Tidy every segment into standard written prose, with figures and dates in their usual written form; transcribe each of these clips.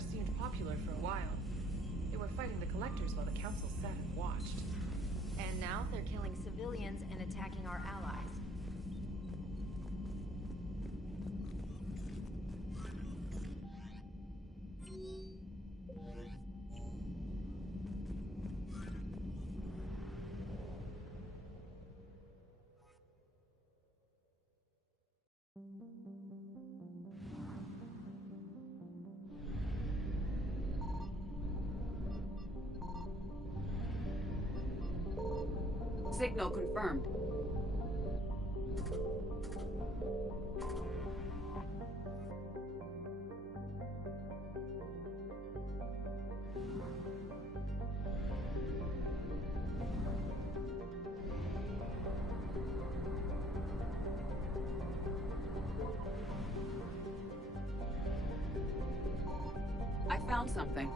Reapers seemed popular for a while. They were fighting the Collectors while the Council sat and watched. And now they're killing civilians and attacking our allies. Signal confirmed. I found something.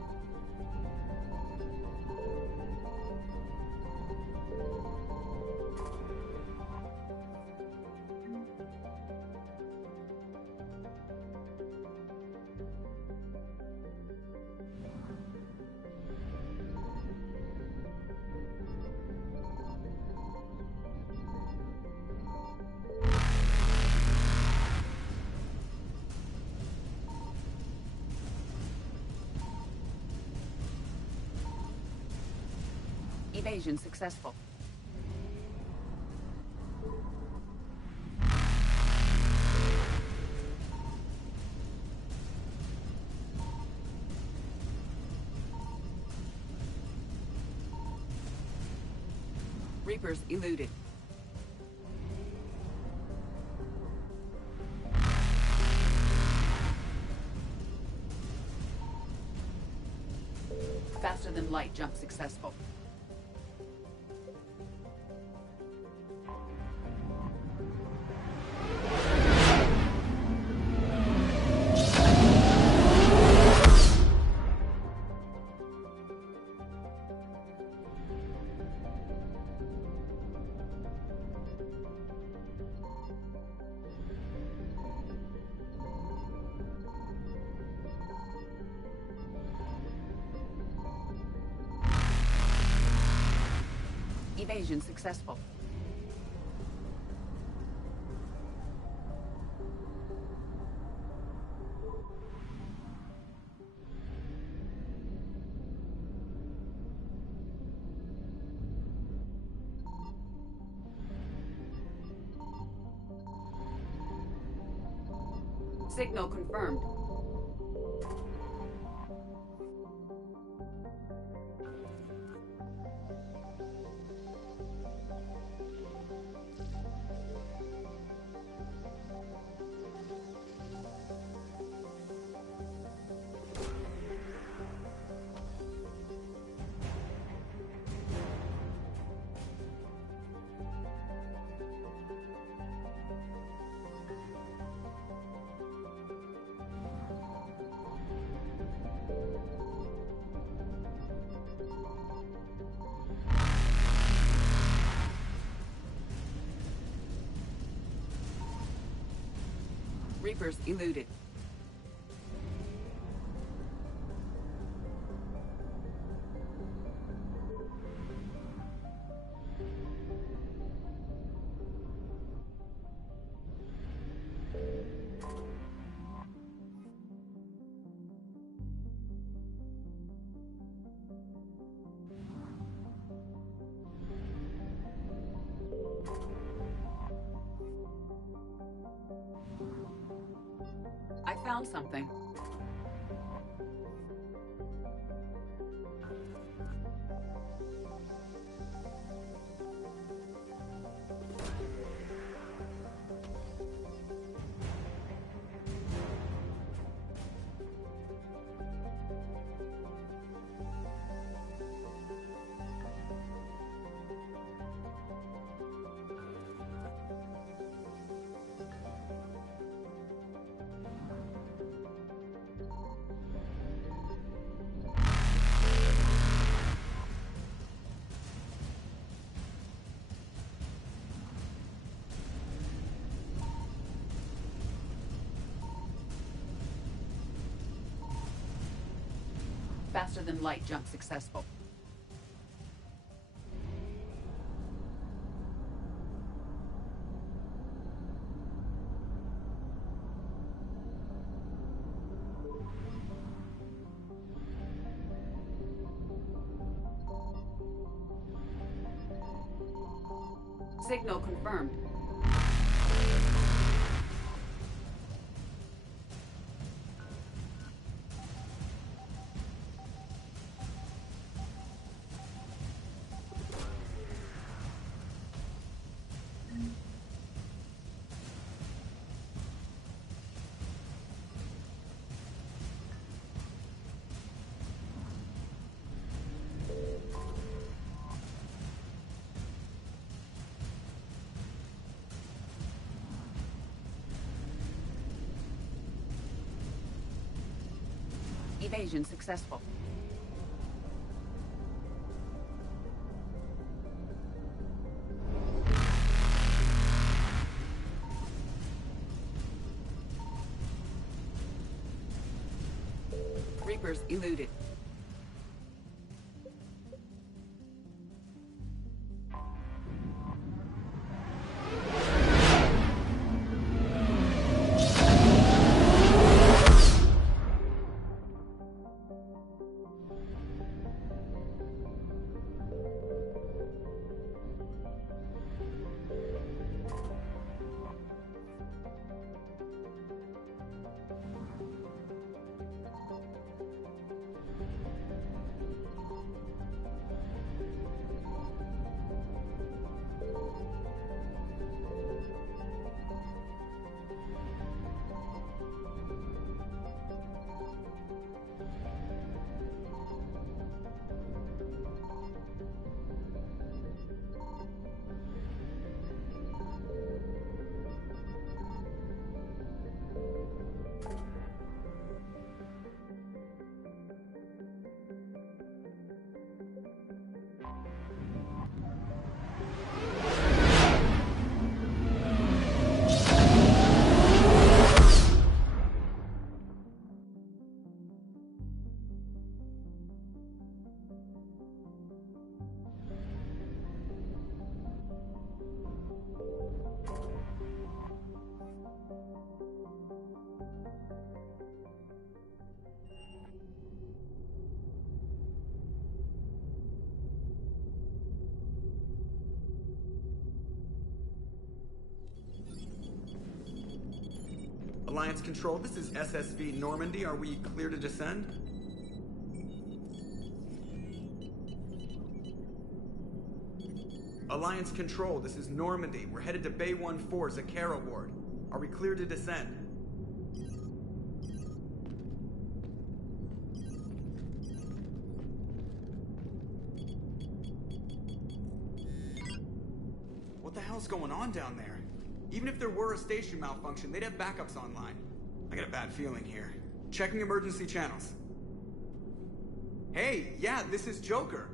Evasion successful. Reapers eluded. Faster than light jump successful. Evasion successful. Signal confirmed. Reapers eluded. I found something. Faster than light jump successful. Signal confirmed. Evasion successful. Reapers eluded. Alliance Control, this is SSV Normandy. Are we clear to descend? Alliance Control, this is Normandy. We're headed to Bay 1-4, Zakara Ward. Are we clear to descend? What the hell's going on down there? Even if there were a station malfunction, they'd have backups online. I got a bad feeling here. Checking emergency channels. Hey, yeah, this is Joker.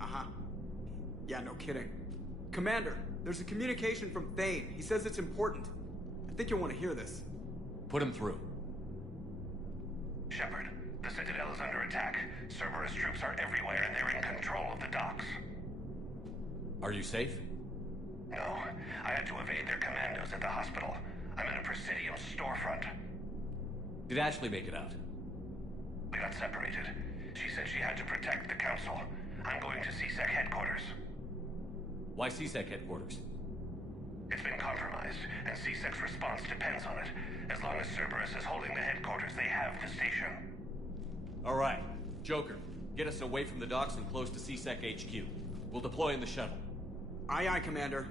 Uh-huh. Yeah, no kidding. Commander, there's a communication from Thane. He says it's important. I think you'll want to hear this. Put him through. Shepard, the Citadel is under attack. Cerberus troops are everywhere and they're in control of the docks. Are you safe? No, I had to evade their commandos at the hospital. I'm in a Presidium storefront. Did Ashley make it out? We got separated. She said she had to protect the Council. I'm going to CSEC headquarters. Why CSEC headquarters? It's been compromised, and CSEC's response depends on it. As long as Cerberus is holding the headquarters, they have the station. All right. Joker, get us away from the docks and close to CSEC HQ. We'll deploy in the shuttle. Aye, aye, Commander.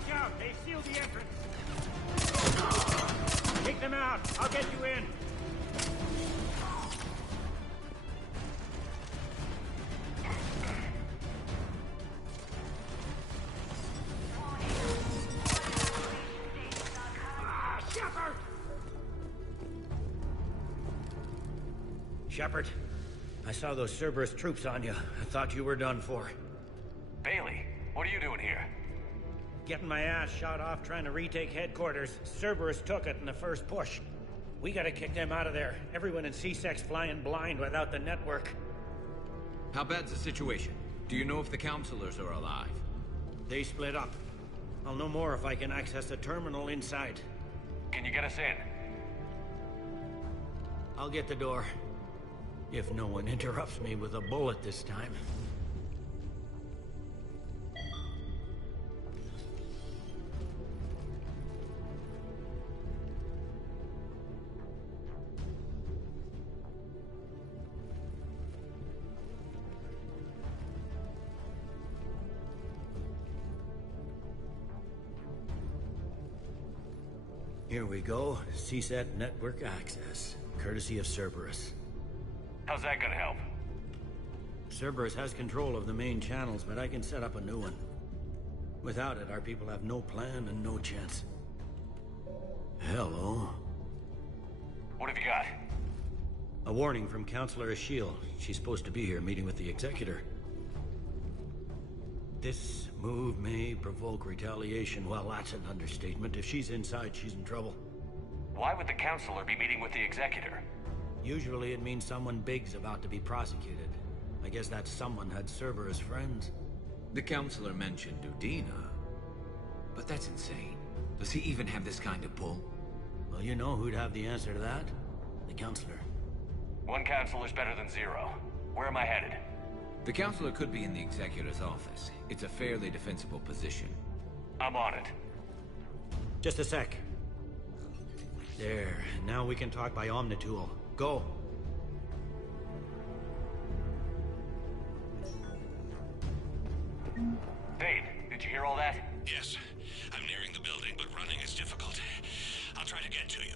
Watch out! They sealed the entrance! Take them out! I'll get you in! Shepard, I saw those Cerberus troops on you. I thought you were done for. Bailey, what are you doing here? Getting my ass shot off trying to retake headquarters. Cerberus took it in the first push. We gotta kick them out of there. Everyone in C-Sec's flying blind without the network. How bad's the situation? Do you know if the counselors are alive? They split up. I'll know more if I can access the terminal inside. Can you get us in? I'll get the door. If no one interrupts me with a bullet this time. Here we go. CSAT network access, courtesy of Cerberus. How's that gonna help? Cerberus has control of the main channels, but I can set up a new one. Without it, our people have no plan and no chance. Hello. What have you got? A warning from Counselor Ashiel. She's supposed to be here meeting with the Executor. This move may provoke retaliation. Well, that's an understatement. If she's inside, she's in trouble. Why would the Counselor be meeting with the Executor? Usually it means someone big's about to be prosecuted. I guess that someone had Cerberus friends. The counselor mentioned Udina. But that's insane. Does he even have this kind of pull? Well, you know who'd have the answer to that? The Counselor. One Counselor's better than zero. Where am I headed? The counselor could be in the Executor's office. It's a fairly defensible position. I'm on it. Just a sec. There. Now we can talk by Omnitool. Go. Dave, did you hear all that? Yes. I'm nearing the building, but running is difficult. I'll try to get to you.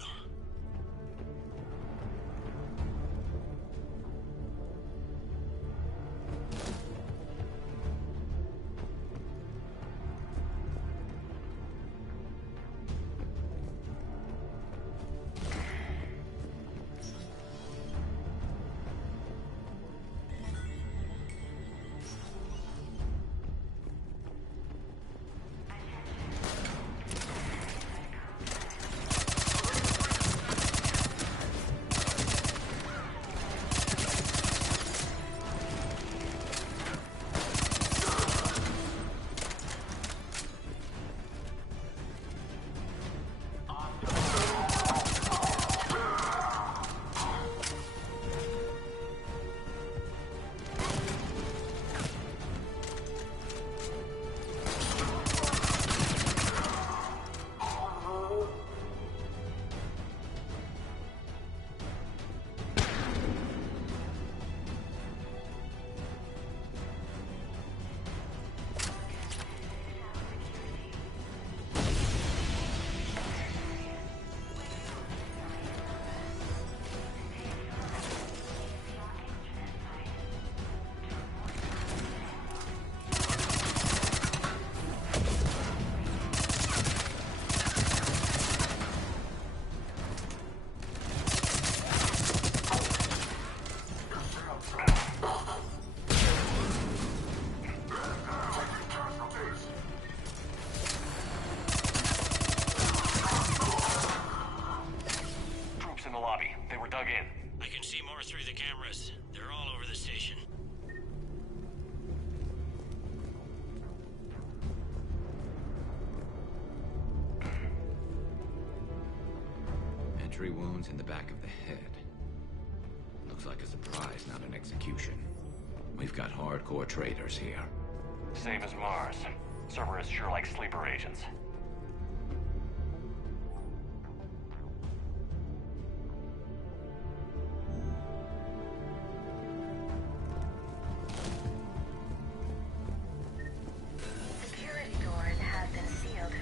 Entry wounds in the back of the head. Looks like a surprise, not an execution. We've got hardcore traitors here. Same as Mars. Cerberus sure likes sleeper agents. Security doors have been sealed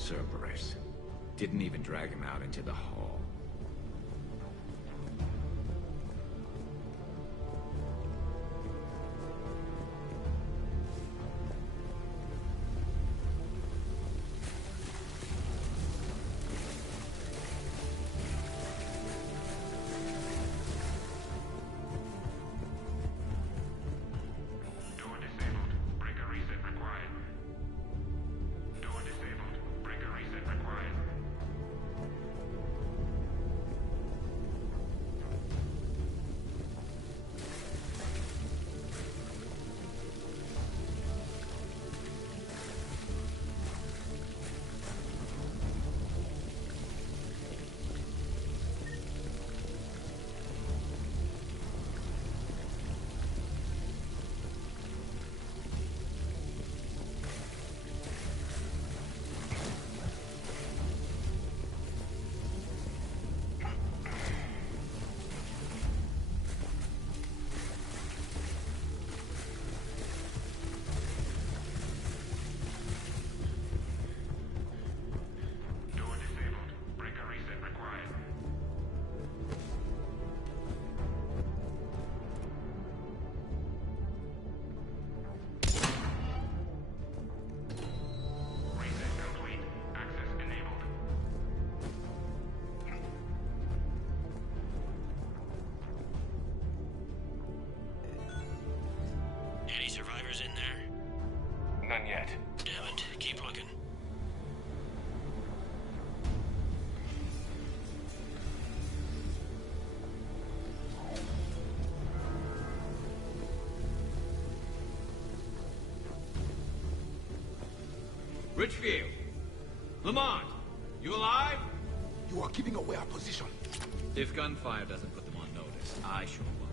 Cerberus. Didn't even drag him out into the hall. Any survivors in there? None yet. Damn it. Keep looking. Richfield! Lamont! You alive? You are giving away our position. If gunfire doesn't put them on notice, I sure won't.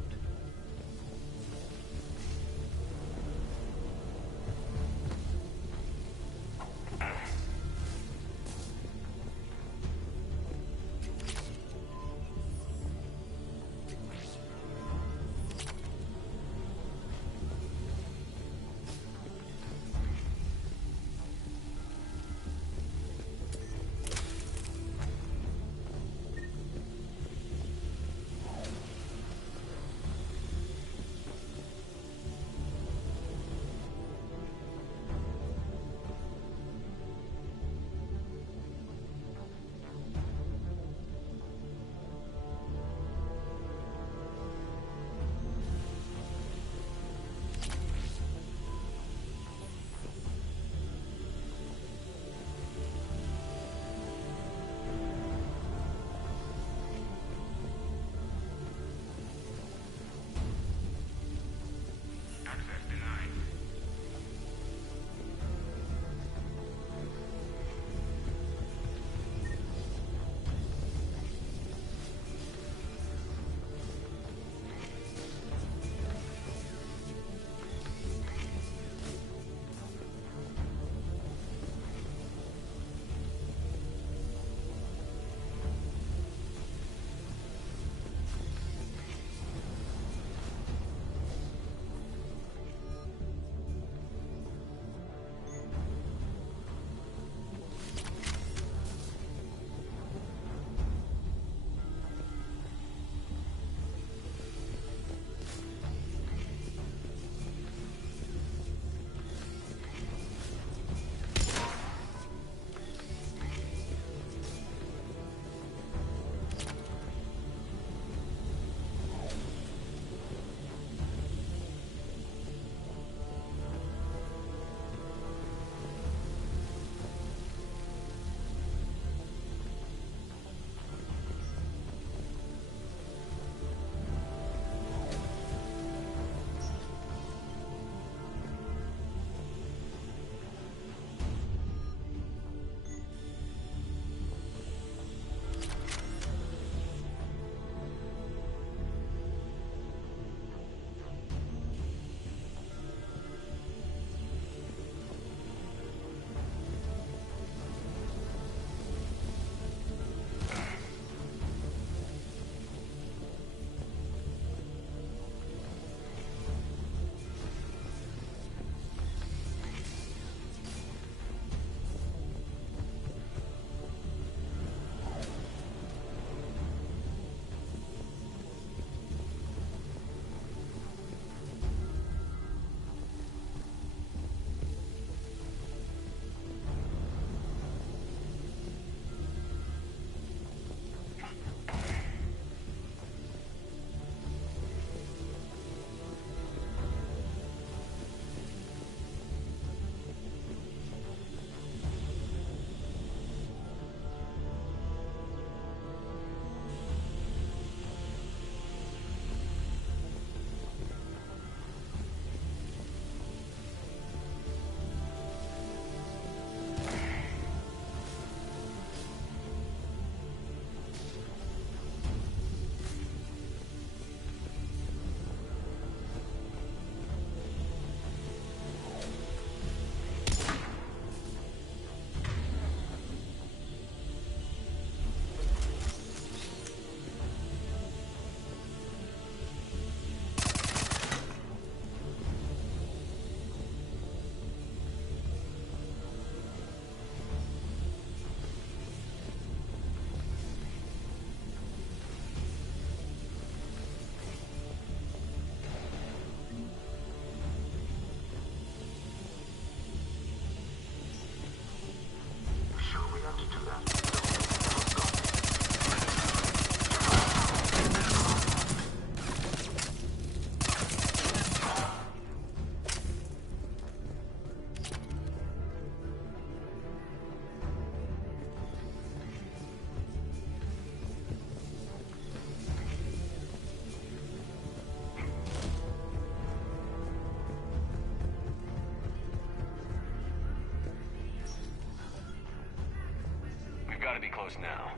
to be close now.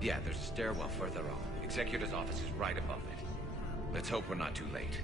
Yeah, there's a stairwell further on. Executor's office is right above it. Let's hope we're not too late.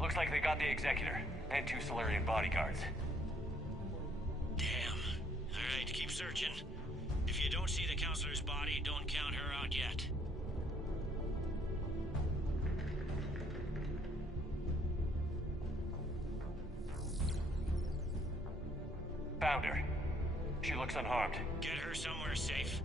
Looks like they got the Executor, and 2 Solarian bodyguards. Damn. Alright, keep searching. If you don't see the counselor's body, don't count her out yet. Found her. She looks unharmed. Get her somewhere safe.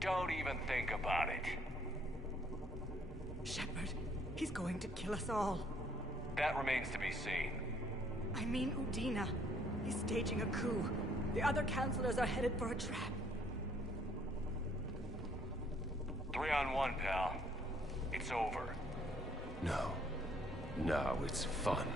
Don't even think about it. Shepard, he's going to kill us all. That remains to be seen. I mean Udina. He's staging a coup. The other counselors are headed for a trap. 3-on-1, pal. It's over. No. No, it's fun.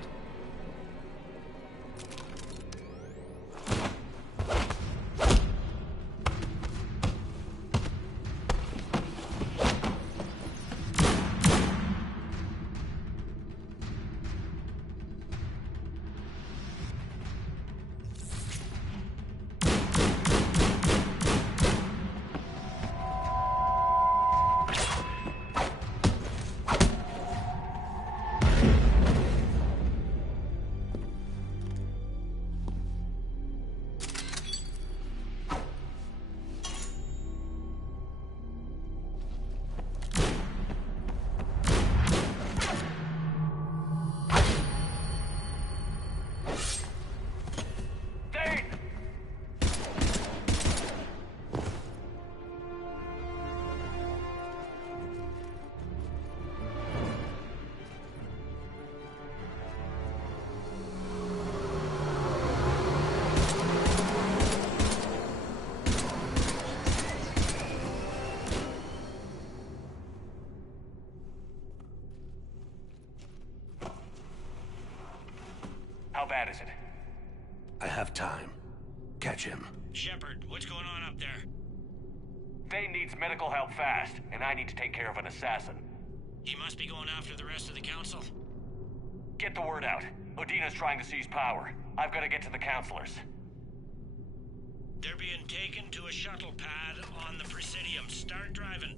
How bad is it? I have time. Catch him. Shepard, what's going on up there? Thane needs medical help fast, and I need to take care of an assassin. He must be going after the rest of the council. Get the word out. Udina's trying to seize power. I've got to get to the counselors. They're being taken to a shuttle pad on the Presidium. Start driving.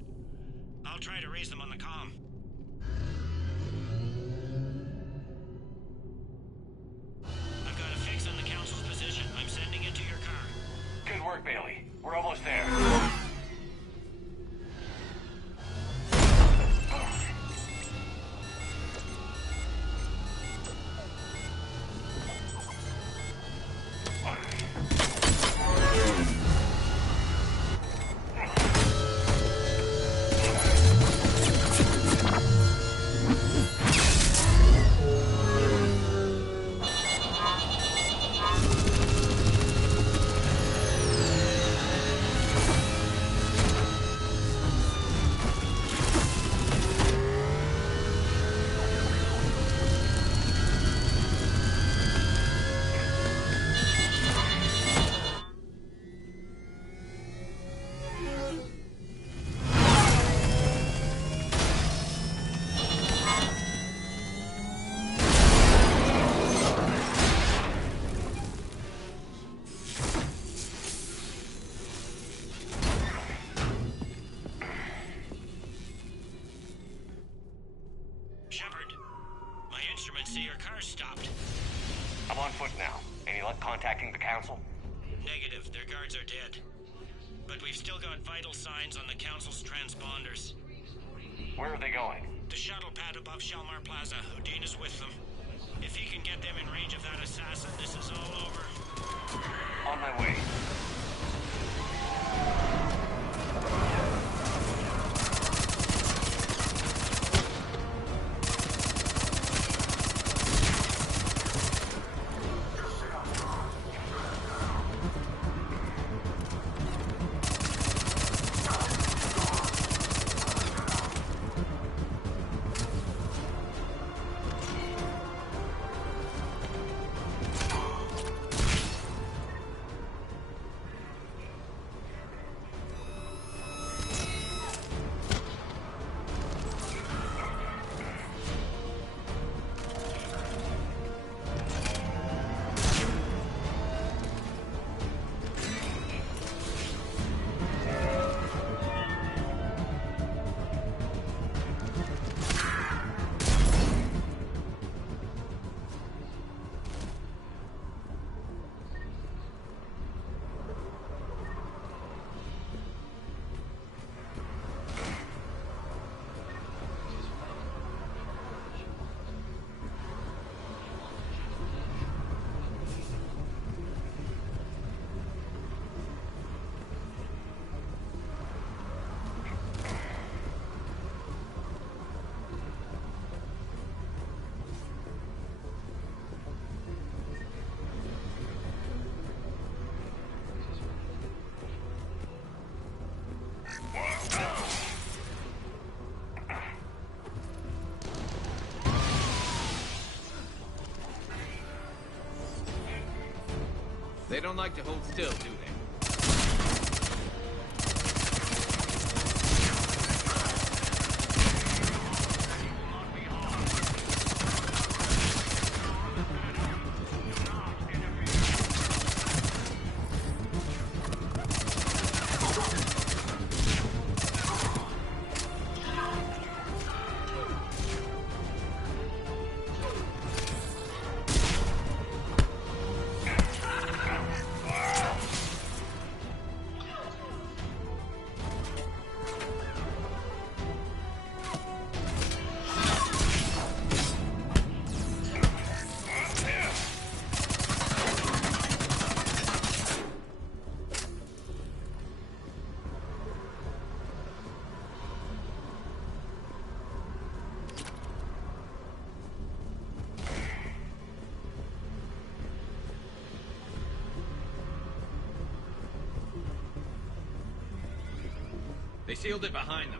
I'll try to raise them on the comm. I've got a fix on the council's position. I'm sending it to your car. Good work, Bailey. We're almost there. on foot now. Any luck contacting the council? Negative. Their guards are dead. But we've still got vital signs on the council's transponders. Where are they going? The shuttle pad above Shalmar Plaza. Udina's with them. If he can get them in range of that assassin, this is all over. On my way. They don't like to hold still, do they? They sealed it behind them.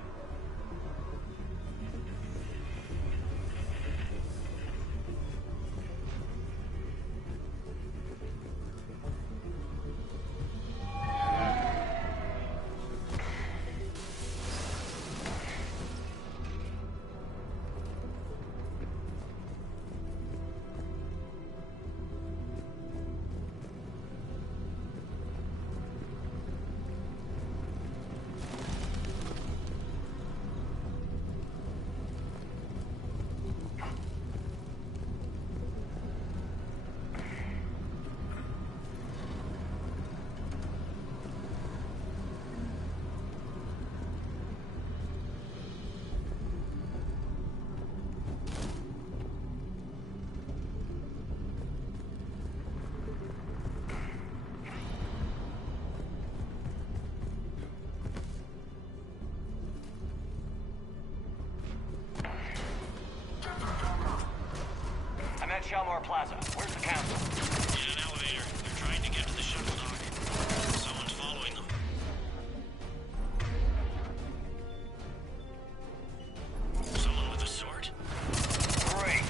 Shalmar Plaza. Where's the council? In an elevator. They're trying to get to the shuttle dock. Someone's following them. Someone with a sword. Great.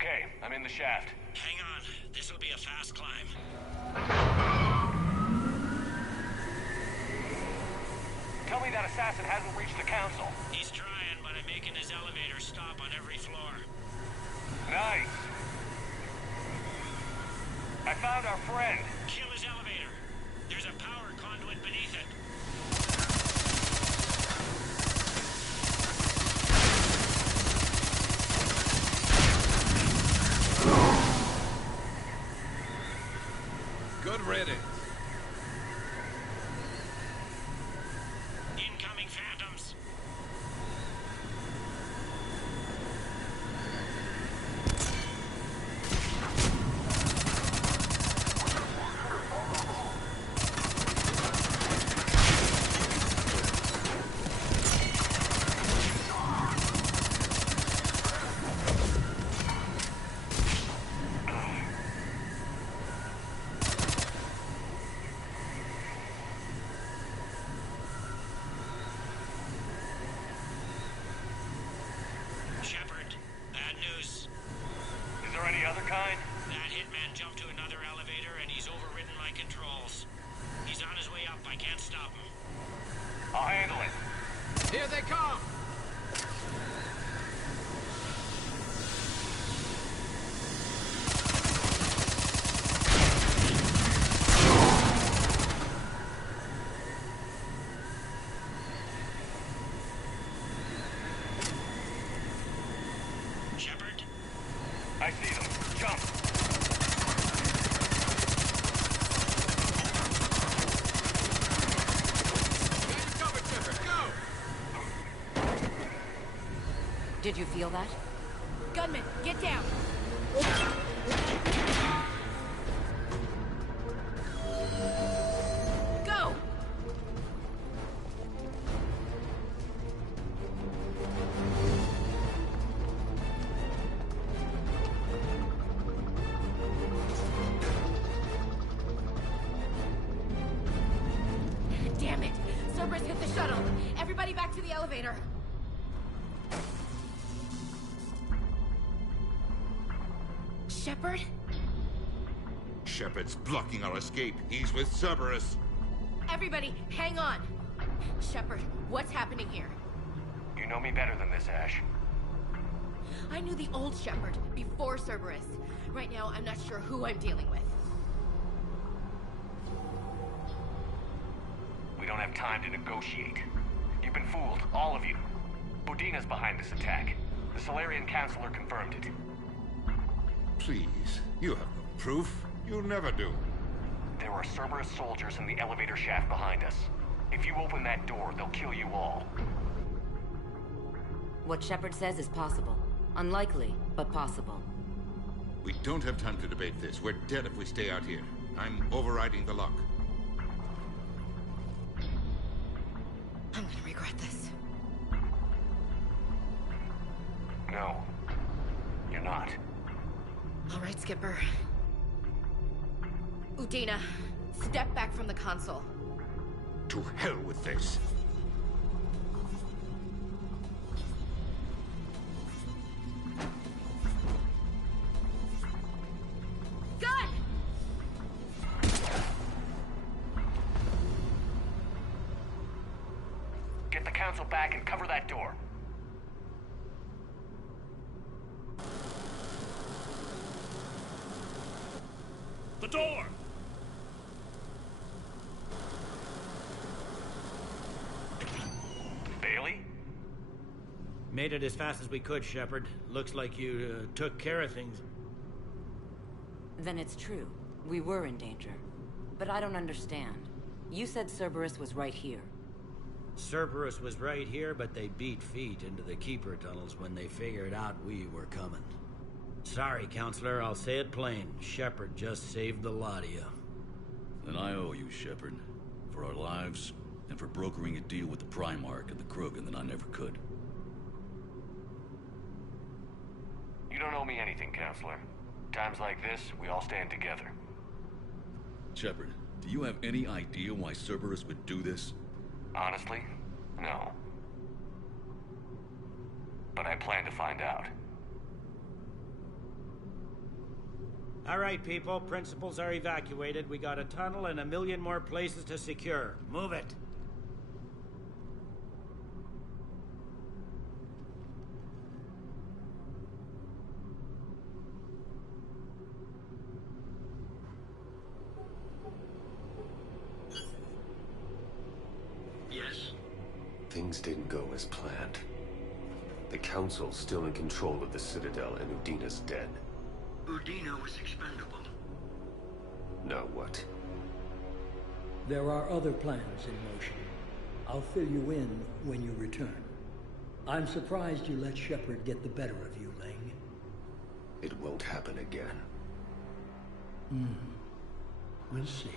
Okay, I'm in the shaft. Hang on. This'll be a fast climb. Tell me that assassin hasn't reached the council. He's trying, but I'm making his elevator stop on every floor. Nice. I found our friend. Kill his elevator. There's a power conduit beneath it. Good riddance. Incoming phantoms. Shepard, bad news. Is there any other kind? That hitman jumped to another elevator and he's overridden my controls. He's on his way up. I can't stop him. I'll handle it. Here they come! Shepard, I see them. Jump. Did you feel that? Gunman, get down! Go! Damn it! Cerberus hit the shuttle! Everybody back to the elevator! Shepard? Shepard's blocking our escape. He's with Cerberus. Everybody, hang on! Shepard, what's happening here? You know me better than this, Ash. I knew the old Shepard before Cerberus. Right now, I'm not sure who I'm dealing with. We don't have time to negotiate. You've been fooled, all of you. Udina's behind this attack. The Solarian Councilor confirmed it. Please, you have no proof. You never do. There are Cerberus soldiers in the elevator shaft behind us. If you open that door, they'll kill you all. What Shepard says is possible. Unlikely, but possible. We don't have time to debate this. We're dead if we stay out here. I'm overriding the lock. I'm gonna regret this. No. You're not. All right, Skipper. Udina, step back from the console. To hell with this. Gun! Get the council back and cover that door. The door! Bailey? Made it as fast as we could, Shepard. Looks like you took care of things. Then it's true. We were in danger. But I don't understand. You said Cerberus was right here. Cerberus was right here, but they beat feet into the Keeper tunnels when they figured out we were coming. Sorry, Counselor, I'll say it plain. Shepard just saved the lot of you. Then I owe you, Shepard. For our lives, and for brokering a deal with the Primarch and the Krogan that I never could. You don't owe me anything, Counselor. Times like this, we all stand together. Shepard, do you have any idea why Cerberus would do this? Honestly, no. But I plan to find out. All right, people. Principals are evacuated. We got a tunnel and 1 million more places to secure. Move it. Yes? Things didn't go as planned. The Council's still in control of the Citadel and Udina's dead. Udina was expendable. Now what? There are other plans in motion. I'll fill you in when you return. I'm surprised you let Shepard get the better of you, Ling. It won't happen again. We'll see.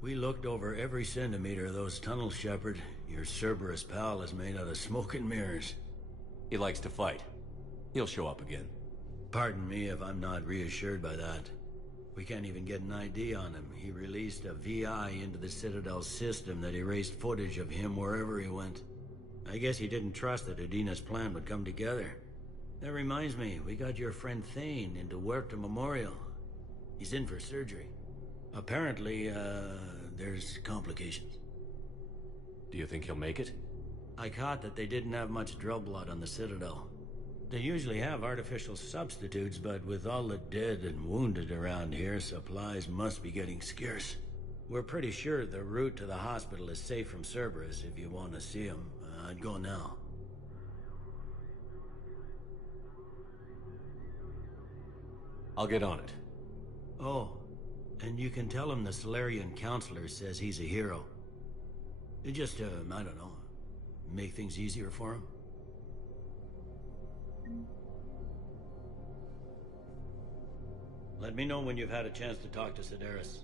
We looked over every centimeter of those tunnels, Shepard. Your Cerberus pal is made out of smoke and mirrors. He likes to fight. He'll show up again. Pardon me if I'm not reassured by that. We can't even get an ID on him. He released a VI into the Citadel system that erased footage of him wherever he went. I guess he didn't trust that Udina's plan would come together. That reminds me, we got your friend Thane into Huerta Memorial. He's in for surgery. Apparently, there's complications. Do you think he'll make it? I caught that they didn't have much drill blood on the Citadel. They usually have artificial substitutes, but with all the dead and wounded around here, supplies must be getting scarce. We're pretty sure the route to the hospital is safe from Cerberus if you want to see him. I'd go now. I'll get on it. Oh, and you can tell him the Solarian Counselor says he's a hero. It just, I don't know, make things easier for him. Let me know when you've had a chance to talk to Sedaris.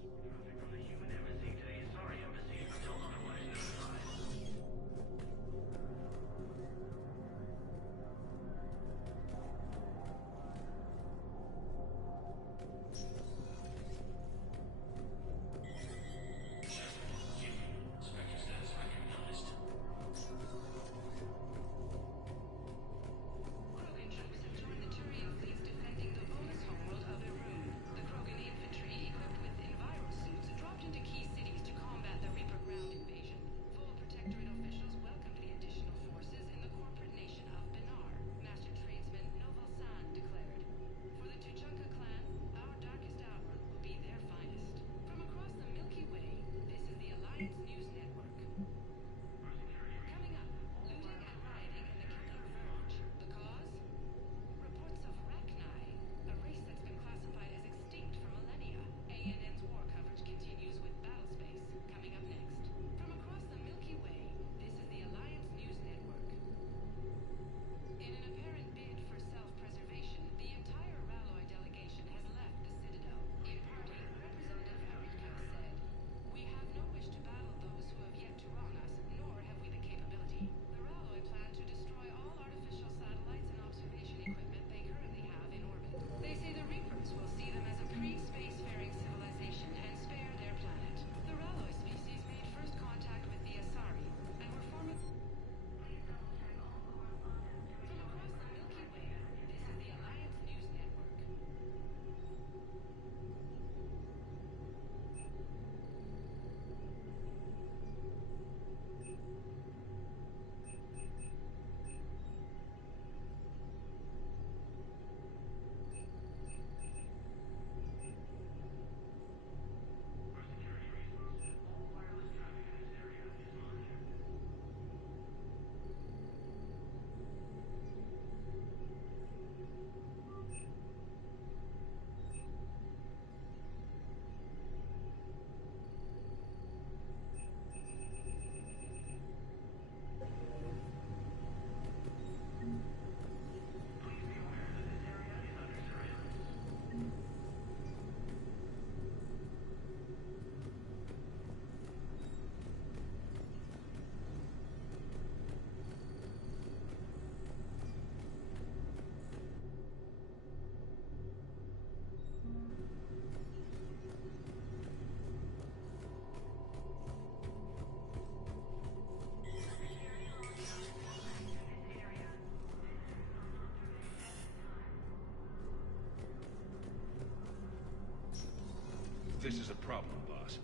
This is a problem, boss.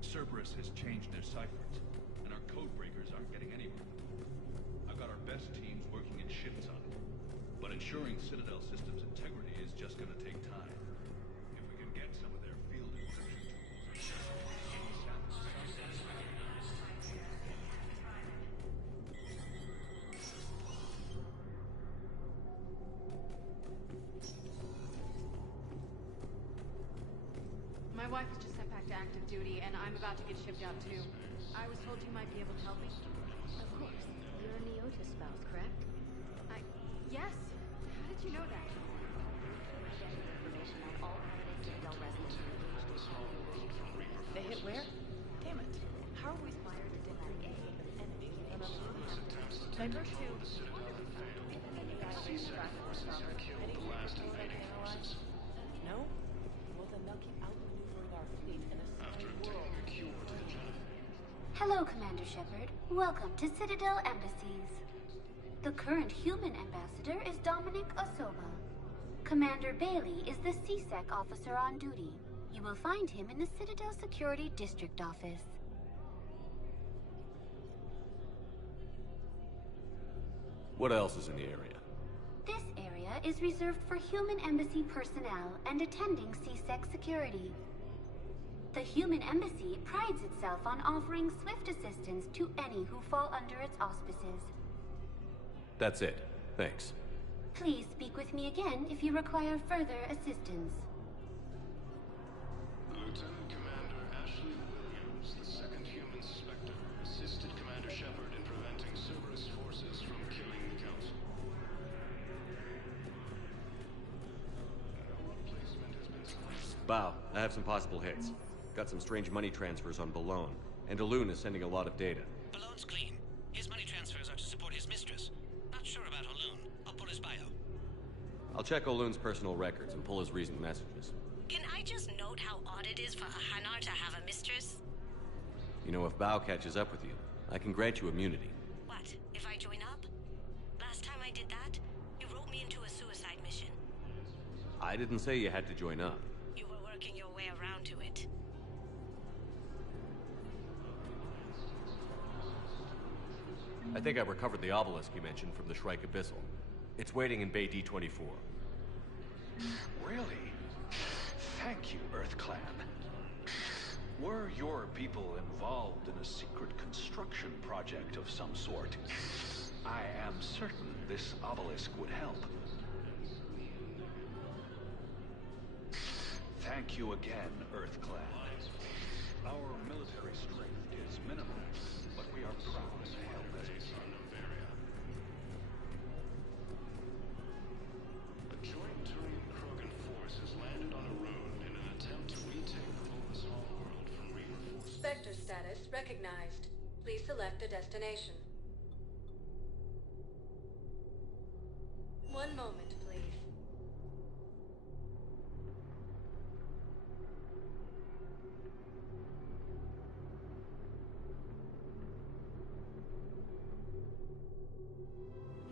Cerberus has changed their ciphers, and our code breakers aren't getting anywhere. I've got our best teams working in shifts on it, but ensuring Citadel systems integrity is just gonna take time. If we can get some of their field encryption My wife has just sent back to active duty, and I'm about to get shipped out too. I was told you might be able to help me. Of course. You're a Neotis spouse, correct? Yes. How did you know that? Information on all permanent Citadel residents They hit where? Damn it. How are we wired to different Divert to... No? Well, then they'll keep outmaneuvering our fleet in a small world. Hello, Commander Shepard. Welcome to Citadel Embassies. The current human ambassador is Dominic Osoba. Commander Bailey is the CSEC officer on duty. You will find him in the Citadel Security District Office. What else is in the area? This area is reserved for human embassy personnel and attending CSEC security. The human embassy prides itself on offering swift assistance to any who fall under its auspices. That's it. Thanks. Please speak with me again if you require further assistance. Lieutenant Commander Ashley Williams, the second human Spectre, assisted Commander Shepard in preventing Cerberus forces from killing the Council. Bow, I have some possible hits. Got some strange money transfers on Balone, and Elune is sending a lot of data. Balone's clean. His money transfers are to support his mistress. Not sure about Elune. I'll pull his bio. I'll check Olune's personal records and pull his recent messages. Can I just note how odd it is for a Hanar to have a mistress? You know, if Bow catches up with you, I can grant you immunity. What, if I join up? Last time I did that, you wrote me into a suicide mission. I didn't say you had to join up. You were working your way around to it. I think I recovered the obelisk you mentioned from the Shrike Abyssal. It's waiting in Bay D-24. Really? Thank you, Earth Clan. Were your people involved in a secret construction project of some sort, I am certain this obelisk would help. Thank you again, Earth Clan. Our military strength is minimal, but we are proud to help as we can. A joint Turian-Krogan force has landed on a road in an attempt to retake the Volus Hall world from Reaver forces. Spectre status recognized. Please select a destination. One moment, please.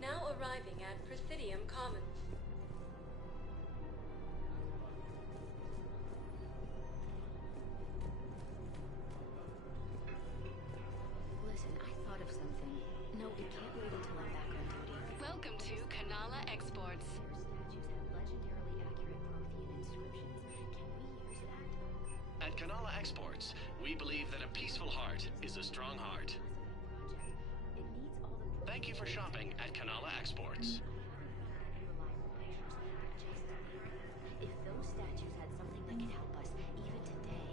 Now arriving at Presidium Commons. Listen, I thought of something. No, it can't wait until I'm back on duty. Welcome to Kanala Exports. Their statues have legendarily accurate Prothean inscriptions. Can we use that? At Kanala Exports, we believe that a peaceful heart is a strong heart. Thank you for shopping at Kanala Exports. If those statues had something that can help us, even today.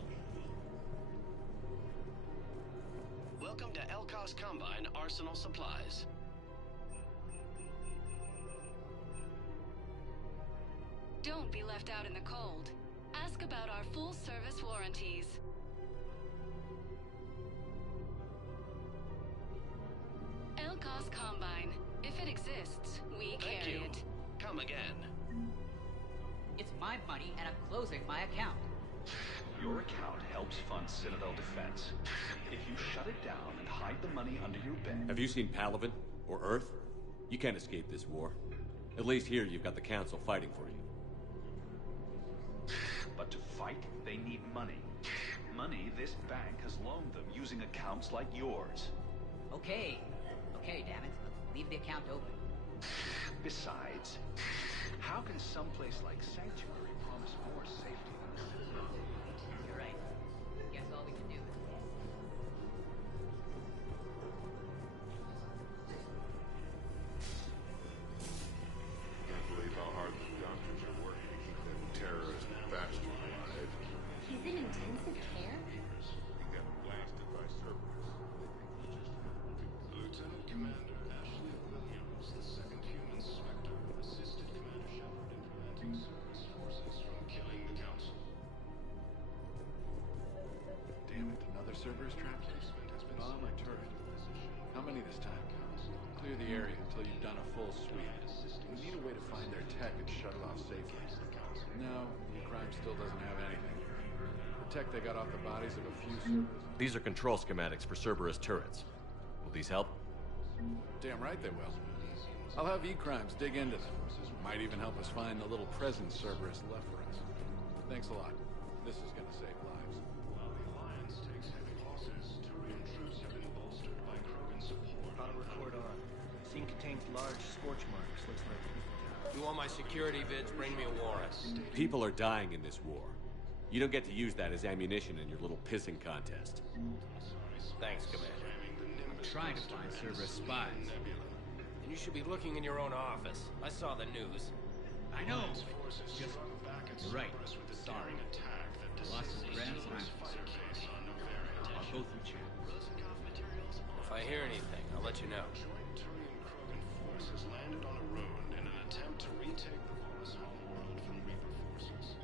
Welcome to Elkos Combine Arsenal Supplies. Don't be left out in the cold. Ask about our full-service warranties. Elkos Combine. If it exists, we carry it. Come again. It's my money, and I'm closing my account. Your account helps fund Citadel defense. If you shut it down and hide the money under your bed... Have you seen Palaven? Or Earth? You can't escape this war. At least here you've got the Council fighting for you. But to fight, they need money. Money this bank has loaned them using accounts like yours. Okay, damn it. Leave the account open. Besides, how can someplace like Sanctuary promise more safety than the Citadel? You're right. Guess all we can do is... Can't believe how hard the doctors are working to keep that terrorist bastard alive. He's in intensive care? He got blasted by Cerberus. Lieutenant Commander Ashley Williams, the second human Spectre, assisted Commander Shepard in preventing Cerberus forces from killing the Council. Damn it, another Cerberus trap? Bomb or turret? How many this time? Clear the area until you've done a full sweep. We need a way to find their tech and shut it off safely. No, the crime still doesn't have anything. The tech they got off the bodies of a few Cerberus. These are control schematics for Cerberus turrets. Will these help? Damn right they will. I'll have E-Crimes dig into them. Might even help us find the little present Cerberus left for us. Thanks a lot. This is gonna save lives. While the Alliance takes heavy losses, Turian troops have been bolstered by Krogan support. Auto record on. Scene contains large scorch marks. Looks like... You want my security vids? Bring me a warrant. People are dying in this war. You don't get to use that as ammunition in your little pissing contest. Thanks, Commander. I'm trying to find Cerberus spies. And you should be looking in your own office. I saw the news. I know. Forces Just... struck back at You're right. Cerberus with a Sorry. daring attack that Lost some disabled grants and Cerberus fighter case on Novaria. I'll go through chat. If I hear anything, I'll let you know. Joint Turian Krogan force has landed on a road in an attempt to retake the Volus homeworld from Reaper forces.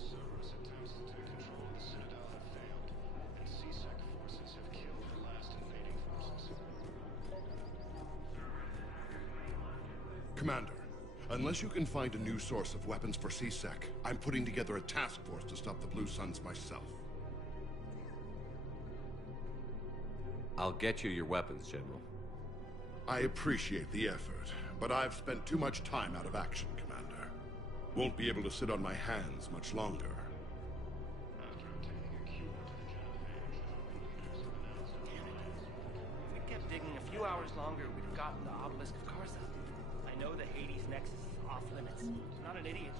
Cerberus attempts to take control of the Citadel have failed, and C-Sec forces have killed the last invading forces. Commander, unless you can find a new source of weapons for C-Sec, I'm putting together a task force to stop the Blue Suns myself. I'll get you your weapons, General. I appreciate the effort, but I've spent too much time out of action, Commander. Won't be able to sit on my hands much longer. After obtaining a cure to the genophage, If we kept digging a few hours longer, we'd have gotten the obelisk of Karza. I know the Hades Nexus is off limits. I'm not an idiot.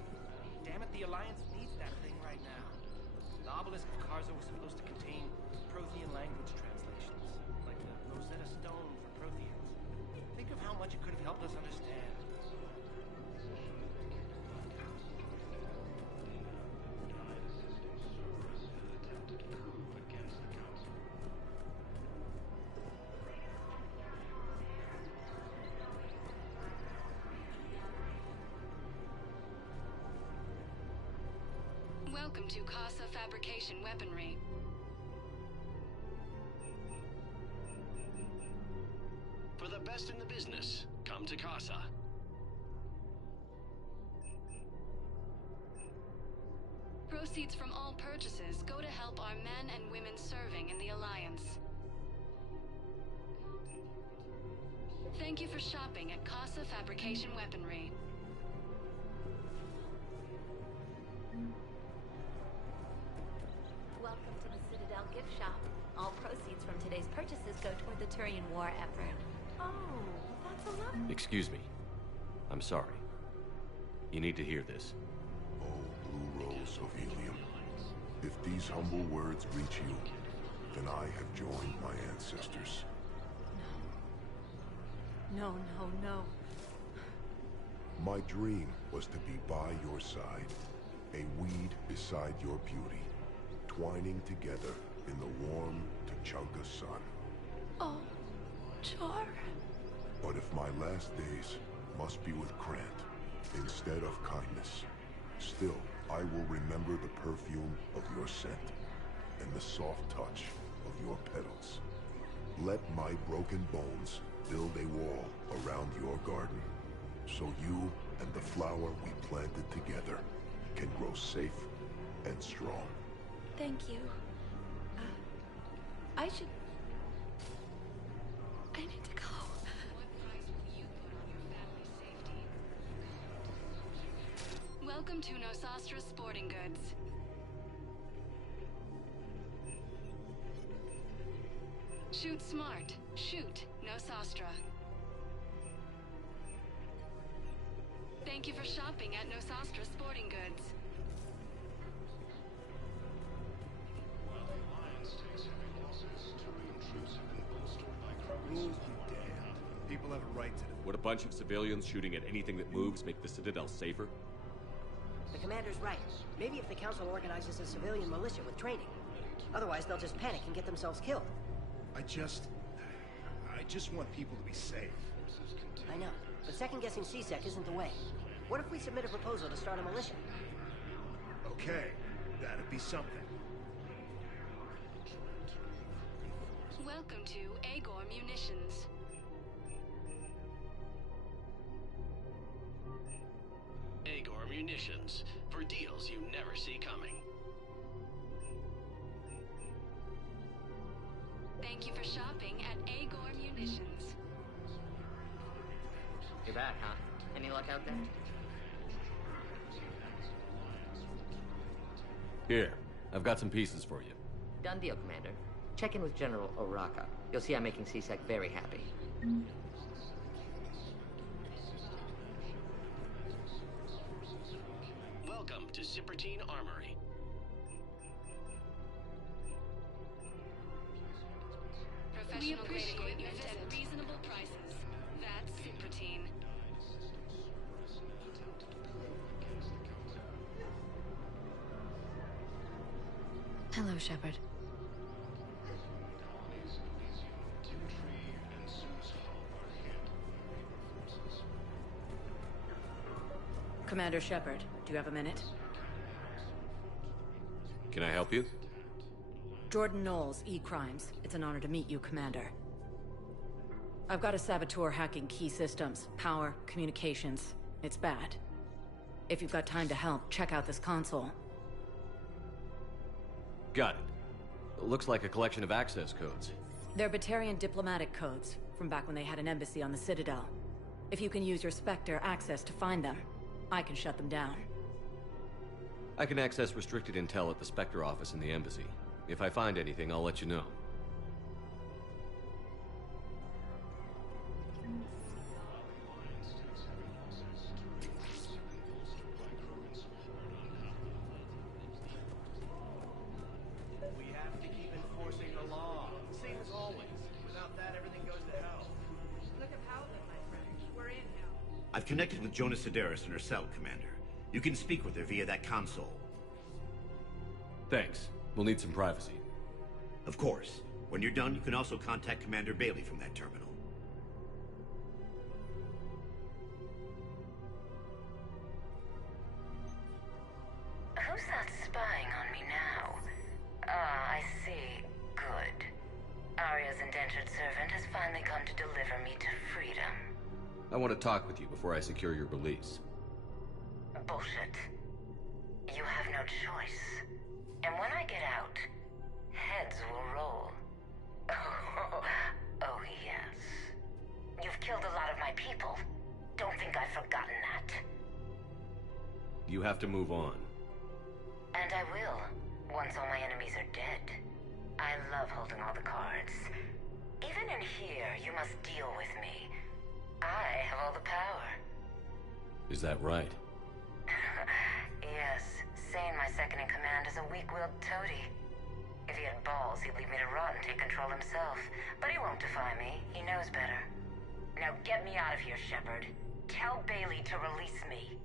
Damn it, the Alliance needs that thing right now. The obelisk of Karza was supposed to contain Prothean language translations, like the Rosetta Stone for Protheans. Think of how much it could have helped us understand. Welcome to Casa Fabrication Weaponry. For the best in the business, come to Casa. Proceeds from all purchases go to help our men and women serving in the Alliance. Thank you for shopping at Casa Fabrication Weaponry. Welcome to the Citadel gift shop. All proceeds from today's purchases go toward the Turian war effort. Oh, that's a lot. Excuse me. I'm sorry. You need to hear this. Oh, Blue Rose of Helium. If these humble words reach you, then I have joined my ancestors. No. My dream was to be by your side, a weed beside your beauty, twining together in the warm Tuchanka sun. Oh, Char. But if my last days must be with Krant instead of kindness, still I will remember the perfume of your scent and the soft touch of your petals. Let my broken bones build a wall around your garden, so you and the flower we planted together can grow safe and strong. Thank you. I need to go. Welcome to Nosastra Sporting Goods. Shoot smart. Shoot Nosastra. Thank you for shopping at Nosastra Sporting Goods. Rules be damned. People have a right to... Would a bunch of civilians shooting at anything that moves make the Citadel safer? The commander's right. Maybe if the council organizes a civilian militia with training. Otherwise, they'll just panic and get themselves killed. I just want people to be safe. I know, but second-guessing CSEC isn't the way. What if we submit a proposal to start a militia? Okay, that'd be something. Welcome to Agor Munitions. Agor Munitions, for deals you never see coming. Thank you for shopping at Agor Munitions. You're back, huh? Any luck out there? Here, I've got some pieces for you. Done deal, Commander. Check in with General Oraka. You'll see I'm making CSEC very happy. Welcome to Cyprotine Armory. We appreciate your visit at reasonable prices. That's Cyprotine. Hello, Shepard. Commander Shepard, do you have a minute? Can I help you? Jordan Knowles, E-Crimes. It's an honor to meet you, Commander. I've got a saboteur hacking key systems, power, communications. It's bad. If you've got time to help, check out this console. Got it. Looks like a collection of access codes. They're Batarian diplomatic codes, from back when they had an embassy on the Citadel. If you can use your Spectre access to find them, I can shut them down. I can access restricted intel at the Spectre office in the embassy. If I find anything, I'll let you know. We have to keep enforcing the law. Same as always. Without that, everything goes to hell. Look at Paladin, my friend. We're in now. I've connected with Jonas Sedaris in her cell, Commander. You can speak with her via that console. Thanks. We'll need some privacy. Of course. When you're done, you can also contact Commander Bailey from that terminal. Who's that spying on me now? Ah, I see. Good. Arya's indentured servant has finally come to deliver me to freedom. I want to talk with you before I secure your release. Bullshit. You have no choice. And when I get out, heads will roll. Oh, yes. You've killed a lot of my people. Don't think I've forgotten that. You have to move on. And I will, once all my enemies are dead. I love holding all the cards. Even in here, you must deal with me. I have all the power. Is that right? Yes, Sane, my second-in-command, is a weak-willed toady. If he had balls, he'd leave me to rot and take control himself. But he won't defy me. He knows better. Now get me out of here, Shepard. Tell Bailey to release me.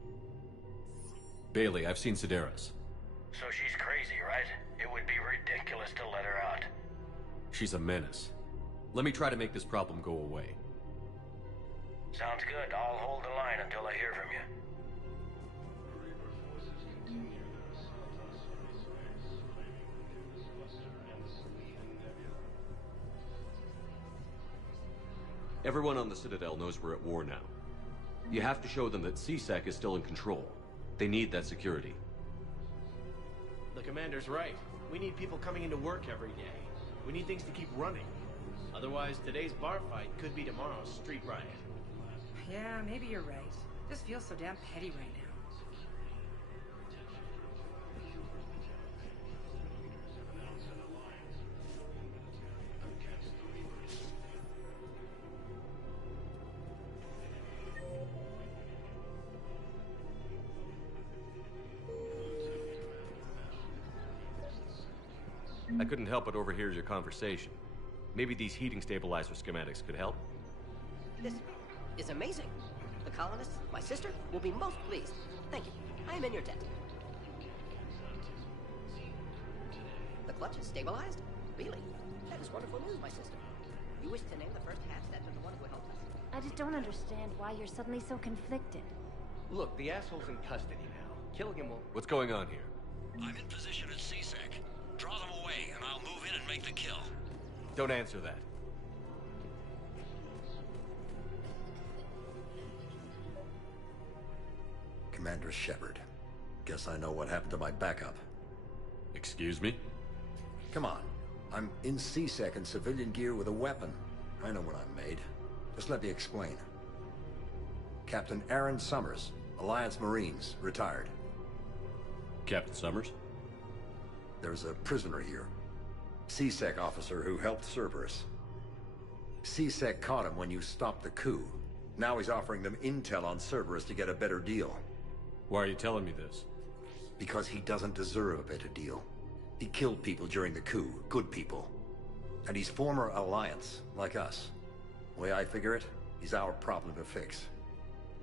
Bailey, I've seen Sedaris. So she's crazy, right? It would be ridiculous to let her out. She's a menace. Let me try to make this problem go away. Sounds good. I'll hold the line until I hear from you. Everyone on the Citadel knows we're at war now. You have to show them that CSEC is still in control. They need that security. The commander's right. We need people coming into work every day. We need things to keep running. Otherwise, today's bar fight could be tomorrow's street riot. Yeah, maybe you're right. Just feels so damn petty right now. I couldn't help but overhear your conversation. Maybe these heating stabilizer schematics could help? This is amazing. The colonists, my sister, will be most pleased. Thank you. I am in your debt. The clutch is stabilized? Really? That is wonderful news, my sister. You wish to name the first half-step of the one who helped us? I just don't understand why you're suddenly so conflicted. Look, the asshole's in custody now. Killigan will... What's going on here? I'm in position at CSEC. Draw them away, and I'll move in and make the kill. Don't answer that. Commander Shepard. Guess I know what happened to my backup. Excuse me? Come on. I'm in CSEC in civilian gear with a weapon. I know what I'm made. Just let me explain. Captain Aaron Summers, Alliance Marines, retired. Captain Summers? There's a prisoner here. CSEC officer who helped Cerberus. CSEC caught him when you stopped the coup. Now he's offering them intel on Cerberus to get a better deal. Why are you telling me this? Because he doesn't deserve a better deal. He killed people during the coup, good people. And he's former Alliance, like us. The way I figure it, he's our problem to fix.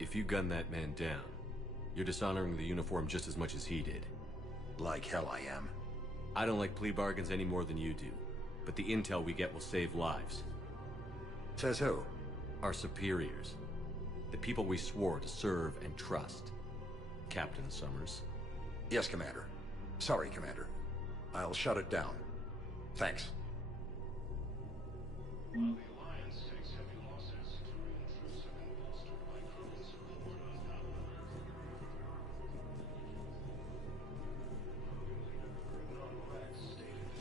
If you gun that man down, you're dishonoring the uniform just as much as he did. Like hell I am. I don't like plea bargains any more than you do, but the intel we get will save lives. Says who? Our superiors. The people we swore to serve and trust. Captain Summers. Yes, Commander. Sorry, Commander. I'll shut it down. Thanks. While the Alliance takes heavy losses, Turian troops have been bolstered by Krogan's support on power. Non-Rex stated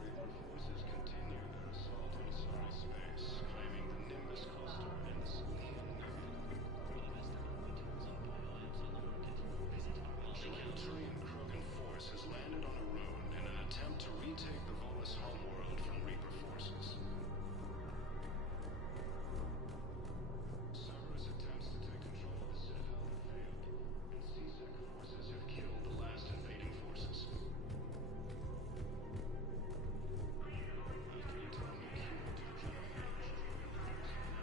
Reaper forces continue their assault on Asari space, claiming the Nimbus cluster and Sylvian Turian Krogan force has landed on a rune in an attempt to retake the Volus homeworld from Reaper forces. Cerberus attempts to take control of the Citadel have failed, and CSEC forces have killed the last invading forces.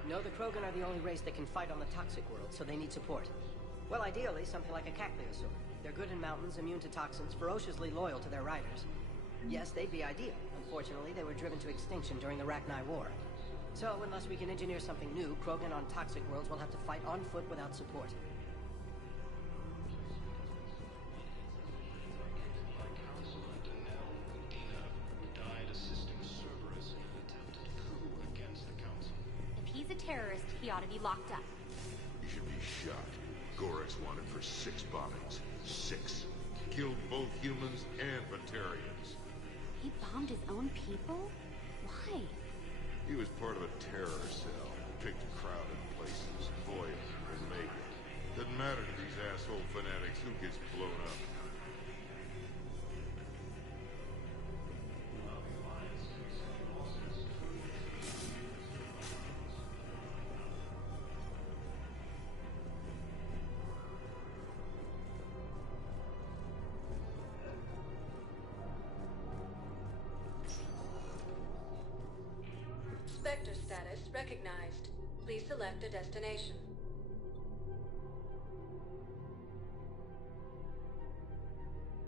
No, the Krogan are the only race that can fight on the toxic world, so they need support. Well, ideally, something like a Cacliosaur. They're good in mountains, immune to toxins, ferociously loyal to their riders. Yes, they'd be ideal. Unfortunately, they were driven to extinction during the Rachni War. So, unless we can engineer something new, Krogan on toxic worlds will have to fight on foot without support. By Counselor Danelle Udina, who died assisting Cerberus in an attempted coup against the Council. If he's a terrorist, he ought to be locked up. He should be shot. Gorex wanted for 6 bombings. 6. Killed both humans and Batarians. He bombed his own people? Why? He was part of a terror cell. Picked crowded places, Voya and Mega. Doesn't matter to these asshole fanatics who gets blown up. Vector status recognized. Please select a destination.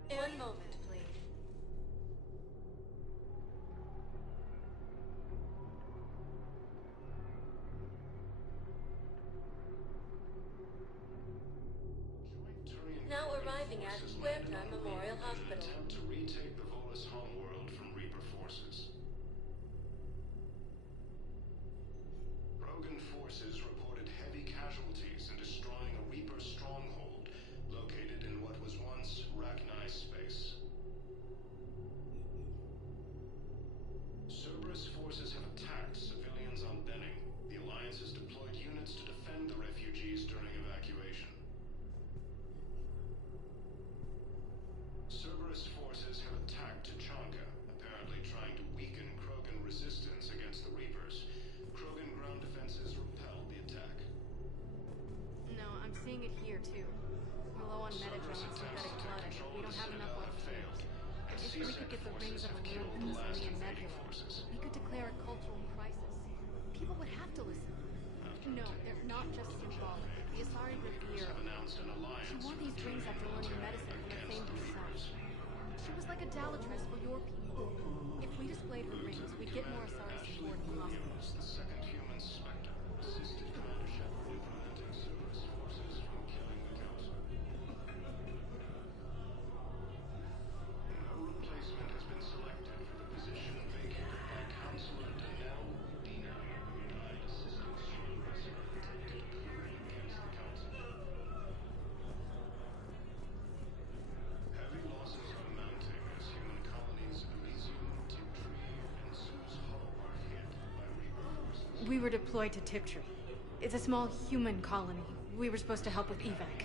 One moment, please. Now arriving at Huerta Memorial Hospital. Attempt to retake the Volus homeworld from Reaper forces. Krogan forces reported heavy casualties in destroying a Reaper stronghold located in what was once Rachni space. Cerberus forces have attacked civilians on Benning. The Alliance has deployed units to defend the refugees during evacuation. Cerberus forces have attacked Tachanka here, too. We're low on metagen and synthetic blood, and we don't have enough left to use. If we could get the rings of Elune from the Zillion Nebula, we could declare a cultural crisis. People would have to listen. No, they're not just symbolic. The Asari revere. She wore these rings after learning medicine from her famed son. She was like a Dalatress for your people. If we displayed her rings, we'd get more Asari support in the hospitals. The second human spectre assisted Commander Shepard in preventing Cerberus forces from killing the Council. No replacement has been selected for the position vacated by Counselor Danelle Udina, who died assisting Cerberus in a protected coup against the Council. Heavy losses are mounting as human colonies of Elysium, Tiptree, and Sue's Hull are hit by Reaper forces. We were deployed to Tiptree. It's a small human colony. We were supposed to help with evac.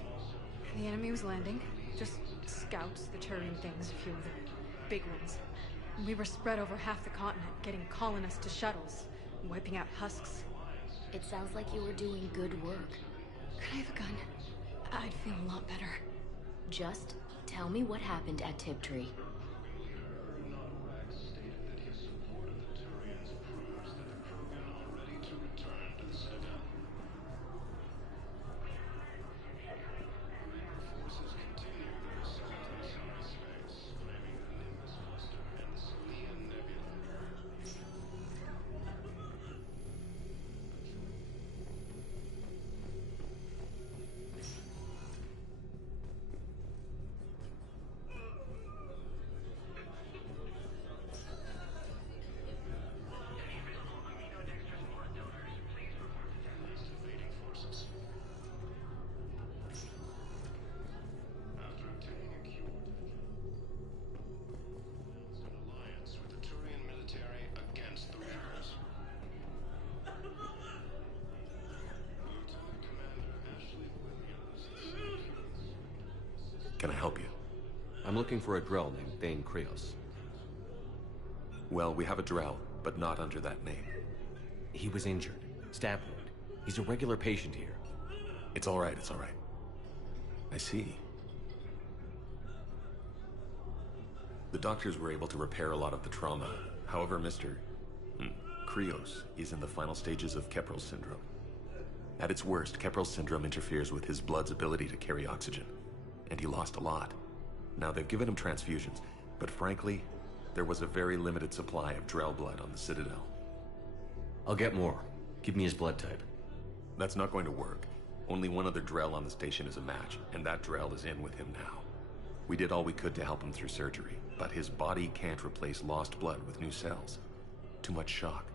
The enemy was landing. Just scouts, the Turian things, a few of the big ones. We were spread over half the continent, getting colonists to shuttles, wiping out husks. It sounds like you were doing good work. Could I have a gun? I'd feel a lot better. Just tell me what happened at Tiptree. Stated that his support of the Turians proves that the Krogan are ready to return to the Citadel. Reaper forces continue their assault on Asari space, claiming the Nimbus cluster and the Zillion Nebula. Activating forces. After obtaining a cure, announced an alliance with the Turian military against the Reapers. Lieutenant Commander Ashley Williams, Can I help you? I'm looking for a Drell named Thane Krios. Well, we have a Drell, but not under that name. He was injured. Stab wound. He's a regular patient here. It's all right, it's all right. I see. The doctors were able to repair a lot of the trauma. However, Mr. Krios is in the final stages of Keprel's syndrome. At its worst, Keprel's syndrome interferes with his blood's ability to carry oxygen, and he lost a lot. Now, they've given him transfusions, but frankly, there was a very limited supply of Drell blood on the Citadel. I'll get more. Give me his blood type. That's not going to work. Only one other Drell on the station is a match, and that Drell is in with him now. We did all we could to help him through surgery, but his body can't replace lost blood with new cells. Too much shock.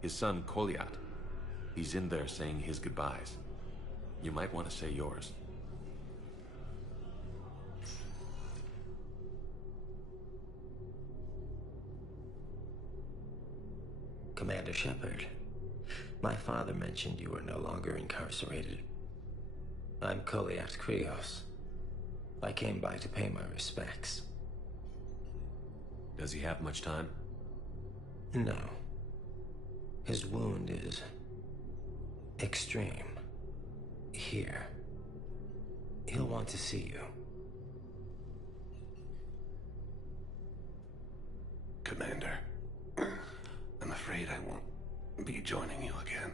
His son, Koliat, he's in there saying his goodbyes. You might want to say yours. Commander Shepard, my father mentioned you were no longer incarcerated. I'm Koliat Krios. I came by to pay my respects. Does he have much time? No. His wound is extreme. Here. He'll want to see you. Commander, I'm afraid I won't be joining you again.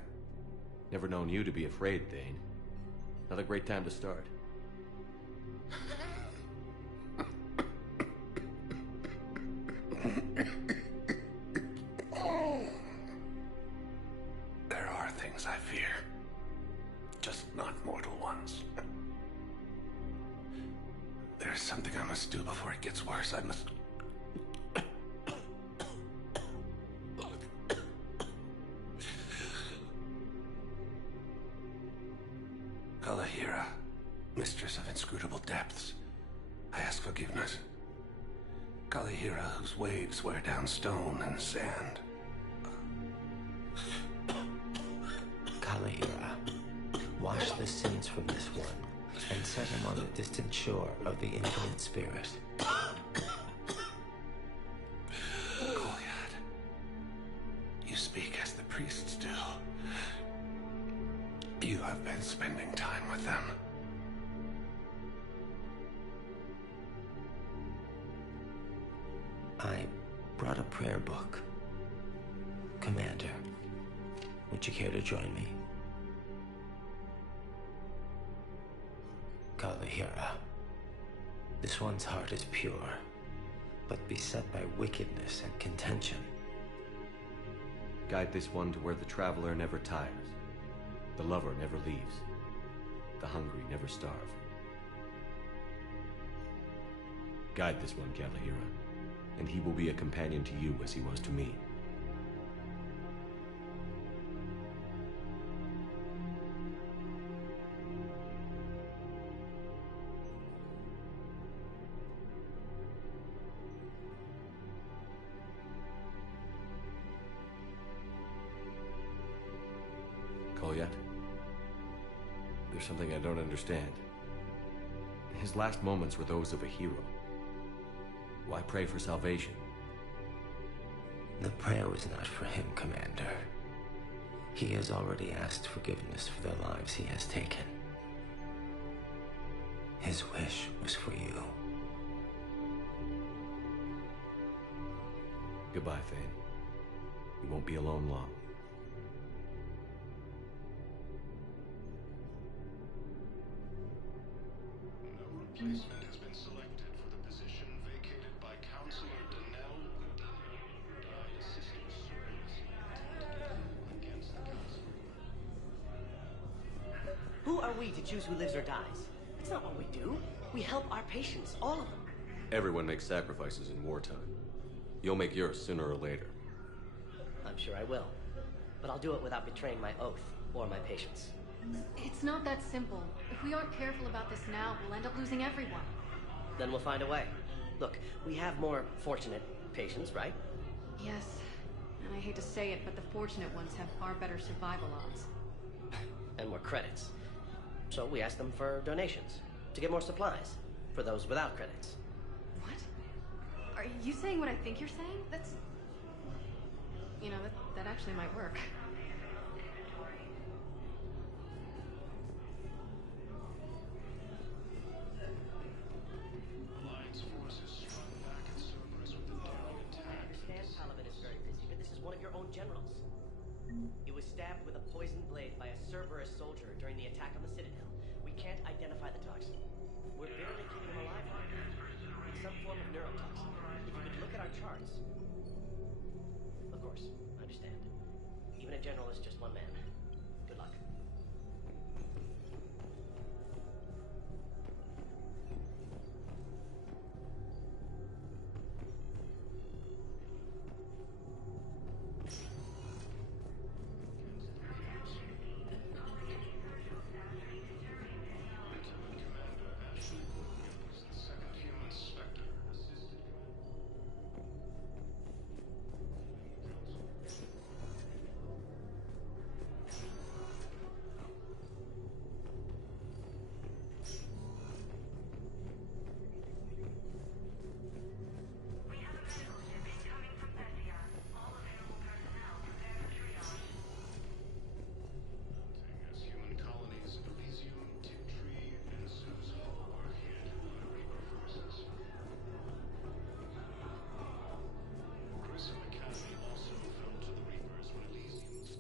Never known you to be afraid, Thane. Not a great time to start. There are things I fear. Just not mortal ones. There's something I must do before it gets worse. I must... Kalahira, mistress of inscrutable depths, I ask forgiveness. Kalahira, whose waves wear down stone and sand. Kalahira, wash the sins from this one, and set him on the distant shore of the infinite spirit. Kolyat, you speak as the priests do. You have been spending time with them. I brought a prayer book. Commander, would you care to join me? Kalahira. This one's heart is pure, but beset by wickedness and contention. Guide this one to where the traveler never tires, the lover never leaves, the hungry never starve. Guide this one, Kalahira, and he will be a companion to you as he was to me. Yet? There's something I don't understand. His last moments were those of a hero. Why pray for salvation? The prayer was not for him, Commander. He has already asked forgiveness for the lives he has taken. His wish was for you. Goodbye, Thane. You won't be alone long. Replacement has been selected for the position vacated by Counselor Donnell Assistant Service against the Council. Who are we to choose who lives or dies? It's not what we do. We help our patients, all of them. Everyone makes sacrifices in wartime. You'll make yours sooner or later. I'm sure I will. But I'll do it without betraying my oath or my patients. It's not that simple. If we aren't careful about this now, we'll end up losing everyone. Then we'll find a way. Look, we have more fortunate patients, right? Yes. And I hate to say it, but the fortunate ones have far better survival odds. And more credits. So we ask them for donations, to get more supplies, for those without credits. What? Are you saying what I think you're saying? That's... You know, that actually might work. Generals. He was stabbed with a poisoned blade by a Cerberus soldier during the attack on the Citadel. We can't identify the toxin. We're barely keeping him alive right now. It's some form of neurotoxin. If you could look at our charts... Of course, I understand. Even a general is just one man. Good luck.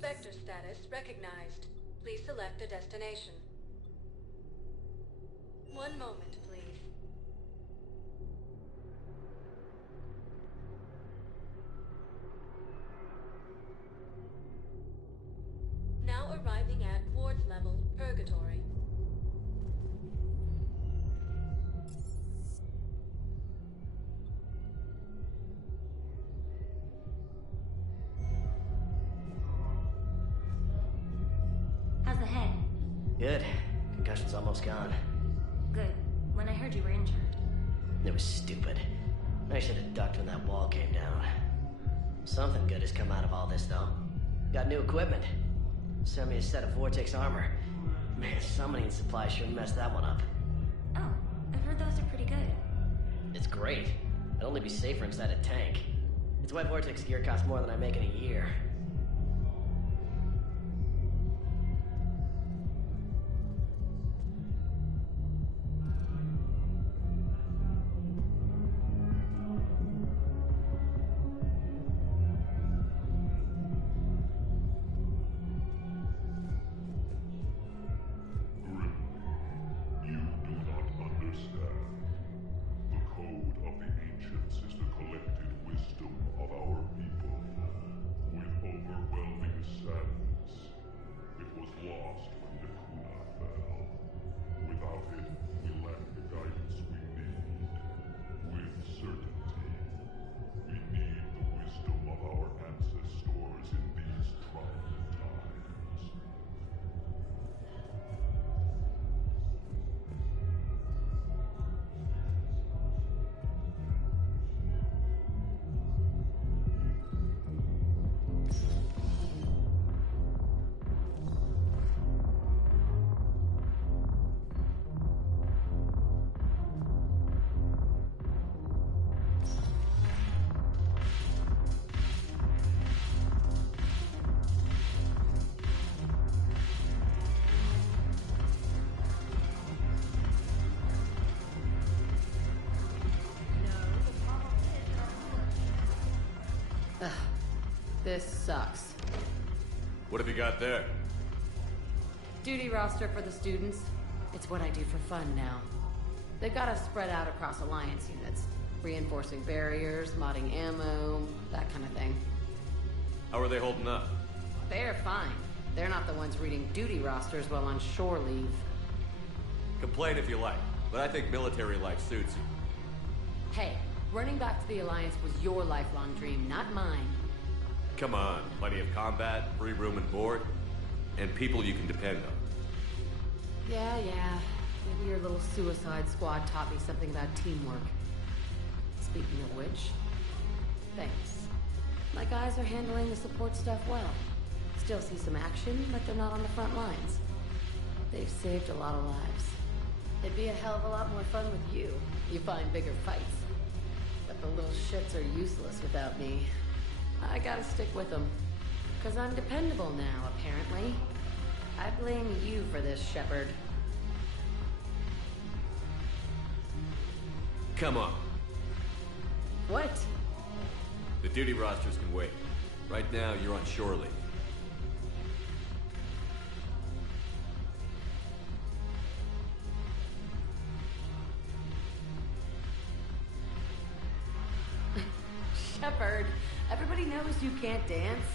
Sector status recognized. Please select a destination. One moment, please. Now arriving at Ward's level, Purgatory. How's the head? Good. Concussion's almost gone. Good. When I heard you were injured. It was stupid. I should have ducked when that wall came down. Something good has come out of all this, though. Got new equipment. Sent me a set of Vortex armor. Man, summoning supply sure messed that one up. Oh, I've heard those are pretty good. It's great. I'd only be safer inside a tank. It's why Vortex gear costs more than I make in a year. This sucks. What have you got there? Duty roster for the students. It's what I do for fun now. They've got us spread out across Alliance units. Reinforcing barriers, modding ammo, that kind of thing. How are they holding up? They're fine. They're not the ones reading duty rosters while on shore leave. Complain if you like, but I think military life suits you. Hey, running back to the Alliance was your lifelong dream, not mine. Come on, plenty of combat, free room and board, and people you can depend on. Yeah. Maybe your little suicide squad taught me something about teamwork. Speaking of which, thanks. My guys are handling the support stuff well. Still see some action, but they're not on the front lines. They've saved a lot of lives. It'd be a hell of a lot more fun with you. You find bigger fights. But the little shits are useless without me. I gotta stick with them. 'Cause I'm dependable now, apparently. I blame you for this, Shepard. Come on. What? The duty rosters can wait. Right now, you're on shore leave. Shepard, everybody knows you can't dance.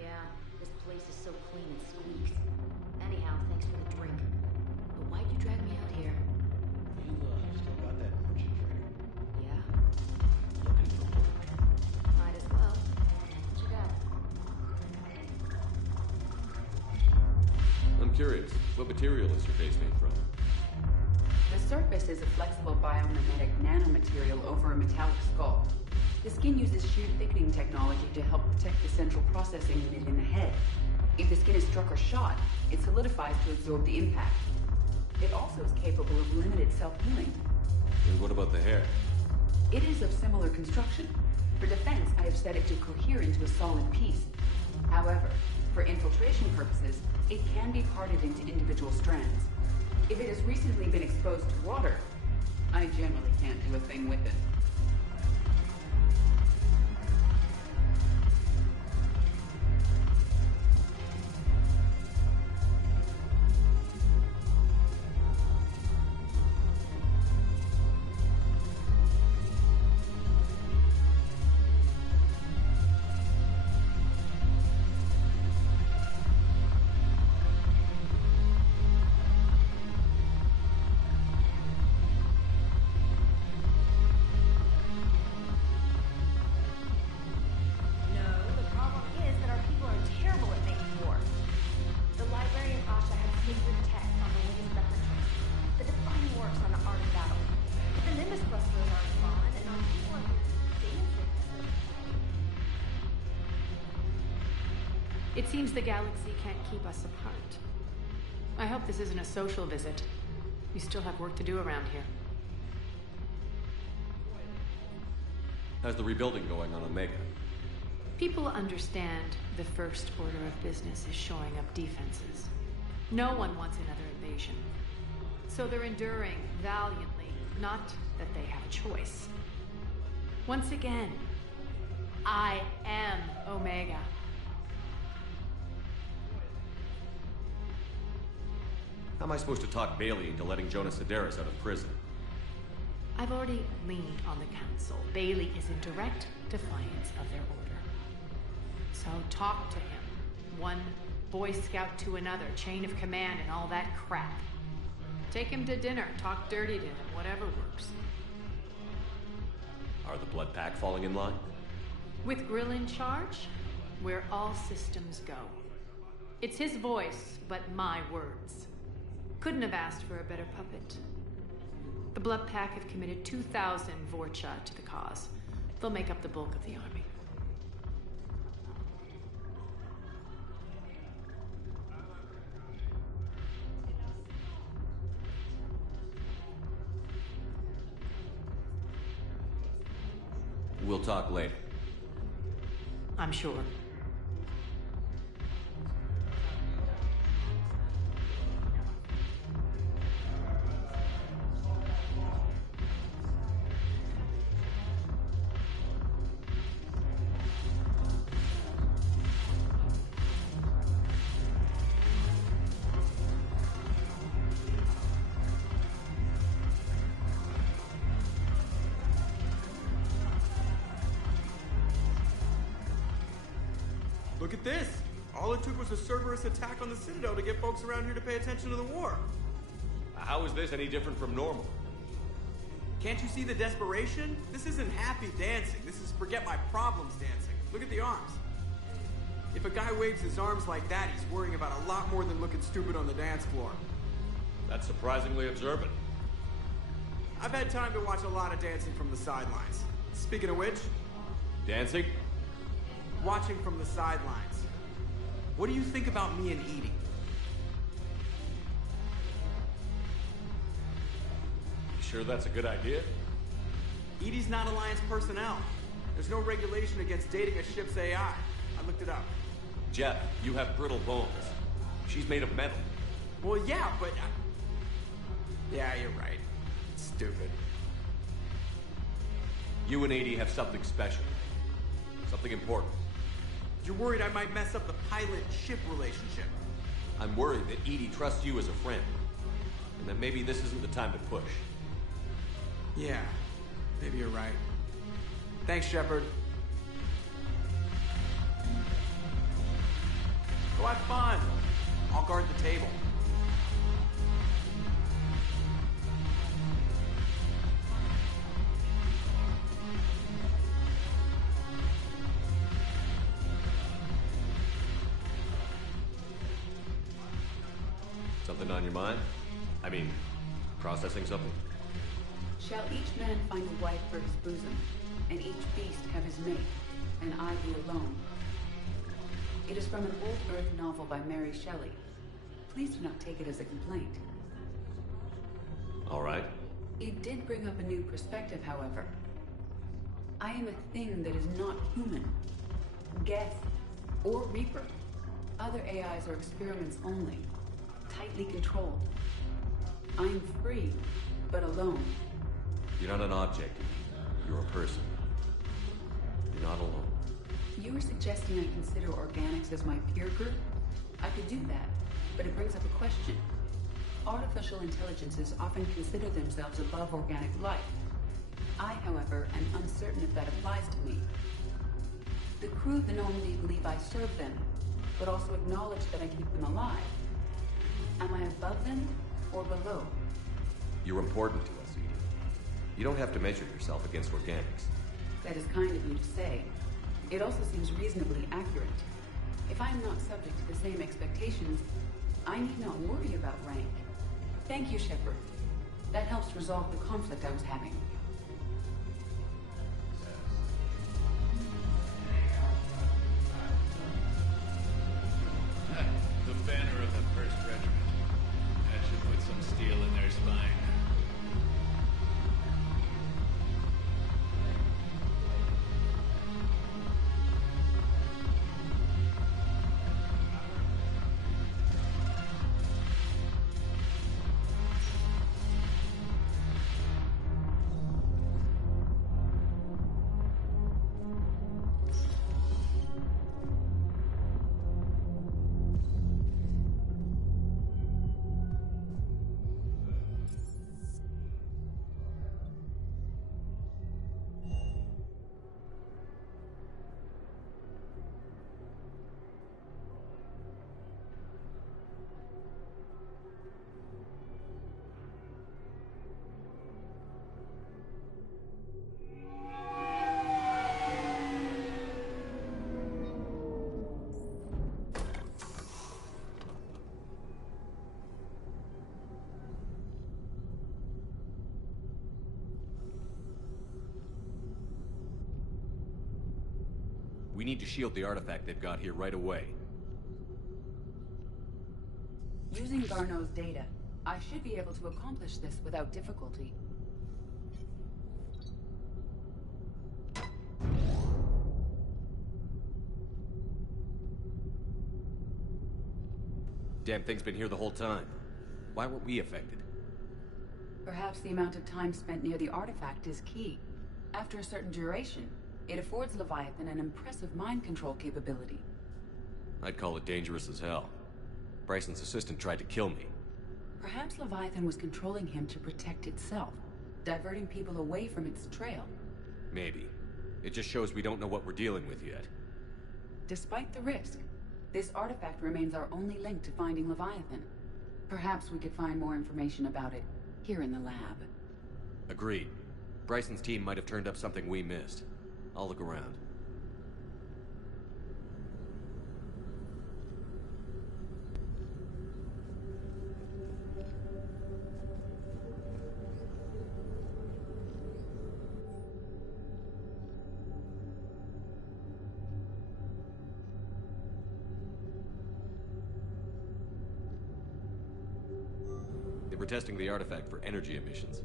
Yeah, this place is so clean it squeaks. Anyhow, thanks for the drink. But why'd you drag me out here? You still got that merchant trader? Yeah. Looking for work. Might as well. What you got? I'm curious, what material is your face made from? The surface is a flexible biomimetic nanomaterial over a metallic skull. The skin uses shear thickening technology to help protect the central processing unit in the head. If the skin is struck or shot, it solidifies to absorb the impact. It also is capable of limited self-healing. And what about the hair? It is of similar construction. For defense, I have set it to cohere into a solid piece. However, for infiltration purposes, it can be parted into individual strands. If it has recently been exposed to water, I generally can't do a thing with it. It seems the galaxy can't keep us apart. I hope this isn't a social visit. We still have work to do around here. How's the rebuilding going on Omega? People understand the first order of business is shoring up defenses. No one wants another invasion. So they're enduring valiantly, not that they have a choice. Once again, I am Omega. How am I supposed to talk Bailey into letting Jonas Sedaris out of prison? I've already leaned on the Council. Bailey is in direct defiance of their order. So talk to him. One Boy Scout to another, chain of command and all that crap. Take him to dinner, talk dirty to him, whatever works. Are the Blood Pack falling in line? With Grill in charge, where all systems go. It's his voice, but my words. Couldn't have asked for a better puppet. The Blood Pack have committed 2,000 Vorcha to the cause. They'll make up the bulk of the army. We'll talk later. I'm sure. Look at this! All it took was a Cerberus attack on the Citadel to get folks around here to pay attention to the war. How is this any different from normal? Can't you see the desperation? This isn't happy dancing. This is forget my problems dancing. Look at the arms. If a guy waves his arms like that, he's worrying about a lot more than looking stupid on the dance floor. That's surprisingly observant. I've had time to watch a lot of dancing from the sidelines. Speaking of which... Dancing? Watching from the sidelines. What do you think about me and Edie? You sure that's a good idea? Edie's not Alliance personnel. There's no regulation against dating a ship's AI. I looked it up. Jeff, you have brittle bones. She's made of metal. Well, yeah, but... Yeah, you're right. It's stupid. You and Edie have something special. Something important. You're worried I might mess up the pilot-ship relationship. I'm worried that Edie trusts you as a friend. And that maybe this isn't the time to push. Yeah, maybe you're right. Thanks, Shepard. Go have fun. I'll guard the table. Something on your mind? I mean, processing something? Shall each man find a wife for his bosom, and each beast have his mate, and I be alone? It is from an old Earth novel by Mary Shelley. Please do not take it as a complaint. All right. It did bring up a new perspective, however. I am a thing that is not human. Geth, or Reaper. Other AIs are experiments only. Tightly controlled. I'm free, but alone. You're not an object. You're a person. You're not alone. You are suggesting I consider organics as my peer group? I could do that, but it brings up a question. Artificial intelligences often consider themselves above organic life. I, however, am uncertain if that applies to me. The crew not only believe I serve them, but also acknowledge that I keep them alive. Am I above them or below? You're important to us, Edie. You don't have to measure yourself against organics. That is kind of you to say. It also seems reasonably accurate. If I am not subject to the same expectations, I need not worry about rank. Thank you, Shepard. That helps resolve the conflict I was having. The banner of the 1st Regiment. That should put some steel in their spine. We need to shield the artifact they've got here right away. Using Garneau's data, I should be able to accomplish this without difficulty. Damn thing's been here the whole time. Why weren't we affected? Perhaps the amount of time spent near the artifact is key. After a certain duration, it affords Leviathan an impressive mind control capability. I'd call it dangerous as hell. Bryson's assistant tried to kill me. Perhaps Leviathan was controlling him to protect itself, diverting people away from its trail. Maybe. It just shows we don't know what we're dealing with yet. Despite the risk, this artifact remains our only link to finding Leviathan. Perhaps we could find more information about it here in the lab. Agreed. Bryson's team might have turned up something we missed. I'll look around. They were testing the artifact for energy emissions.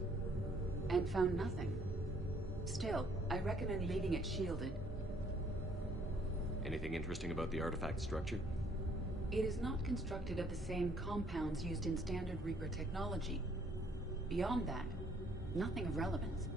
And found nothing. Still, I recommend leaving it shielded. Anything interesting about the artifact structure? It is not constructed of the same compounds used in standard Reaper technology. Beyond that, nothing of relevance.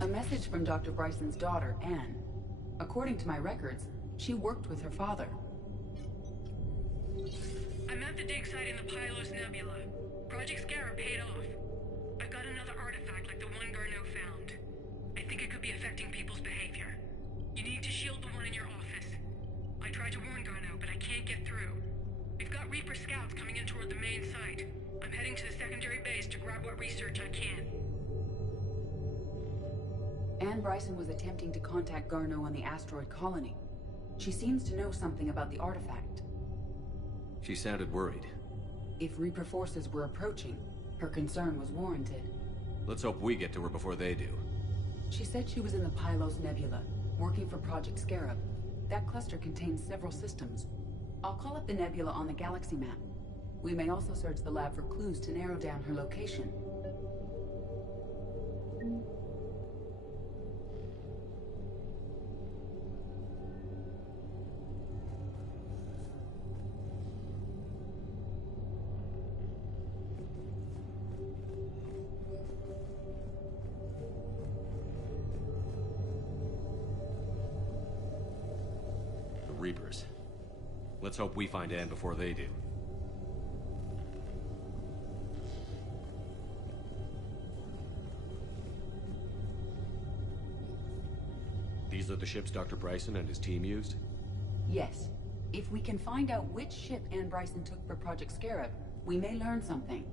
A message from Dr. Bryson's daughter, Anne. According to my records, she worked with her father. I'm at the dig site in the Pylos Nebula. Project Scarab paid off. I've got another artifact like the one Garneau found. I think it could be affecting people's behavior. You need to shield the one in your office. I tried to warn Garneau, but I can't get through. We've got Reaper scouts coming in toward the main site. I'm heading to the secondary base to grab what research I can. Anne Bryson was attempting to contact Garneau on the asteroid colony. She seems to know something about the artifact. She sounded worried. If Reaper forces were approaching, her concern was warranted. Let's hope we get to her before they do. She said she was in the Pylos Nebula, working for Project Scarab. That cluster contains several systems. I'll call up the nebula on the galaxy map. We may also search the lab for clues to narrow down her location. Reapers. Let's hope we find Anne before they do. These are the ships Dr. Bryson and his team used? Yes. If we can find out which ship Anne Bryson took for Project Scarab, we may learn something.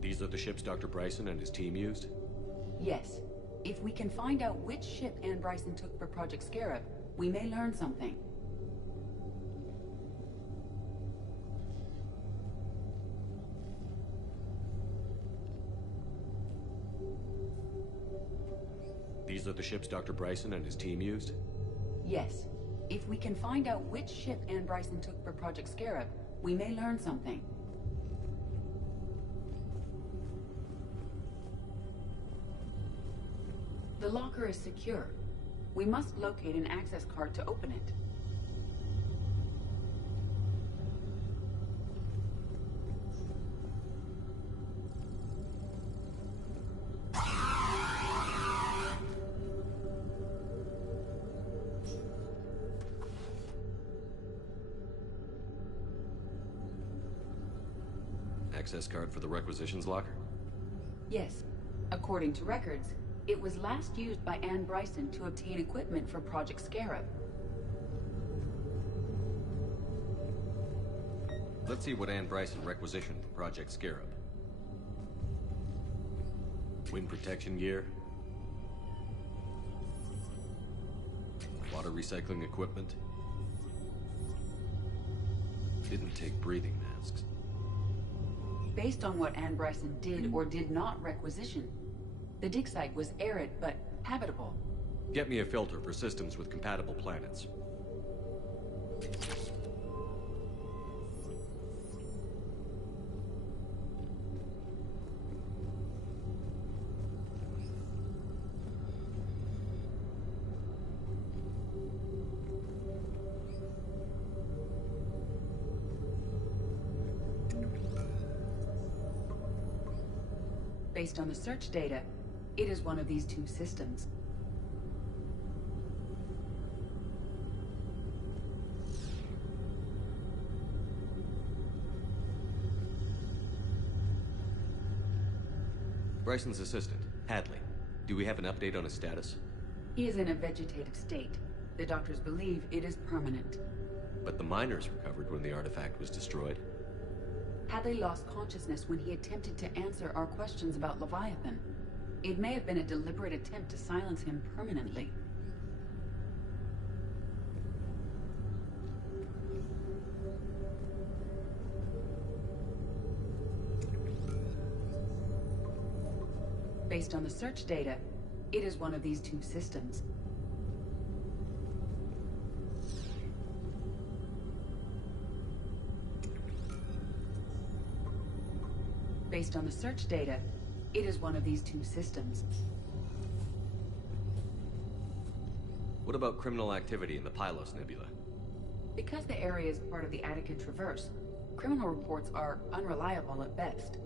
These are the ships Dr. Bryson and his team used? Yes. If we can find out which ship Anne Bryson took for Project Scarab, we may learn something. These are the ships Dr. Bryson and his team used? Yes. If we can find out which ship Ann Bryson took for Project Scarab, we may learn something. The locker is secure. We must locate an access card to open it. Access card for the requisitions locker? Yes. According to records, it was last used by Ann Bryson to obtain equipment for Project Scarab. Let's see what Ann Bryson requisitioned for Project Scarab. Wind protection gear. Water recycling equipment. Didn't take breathing masks. Based on what Ann Bryson did or did not requisition, the dig site was arid but habitable. Get me a filter for systems with compatible planets. Based on the search data, it is one of these two systems. Bryson's assistant, Hadley. Do we have an update on his status? He is in a vegetative state. The doctors believe it is permanent. But the miners recovered when the artifact was destroyed. Hadley lost consciousness when he attempted to answer our questions about Leviathan. It may have been a deliberate attempt to silence him permanently. Based on the search data, it is one of these two systems. Based on the search data, it is one of these two systems. What about criminal activity in the Pylos Nebula? Because the area is part of the Attican Traverse, criminal reports are unreliable at best.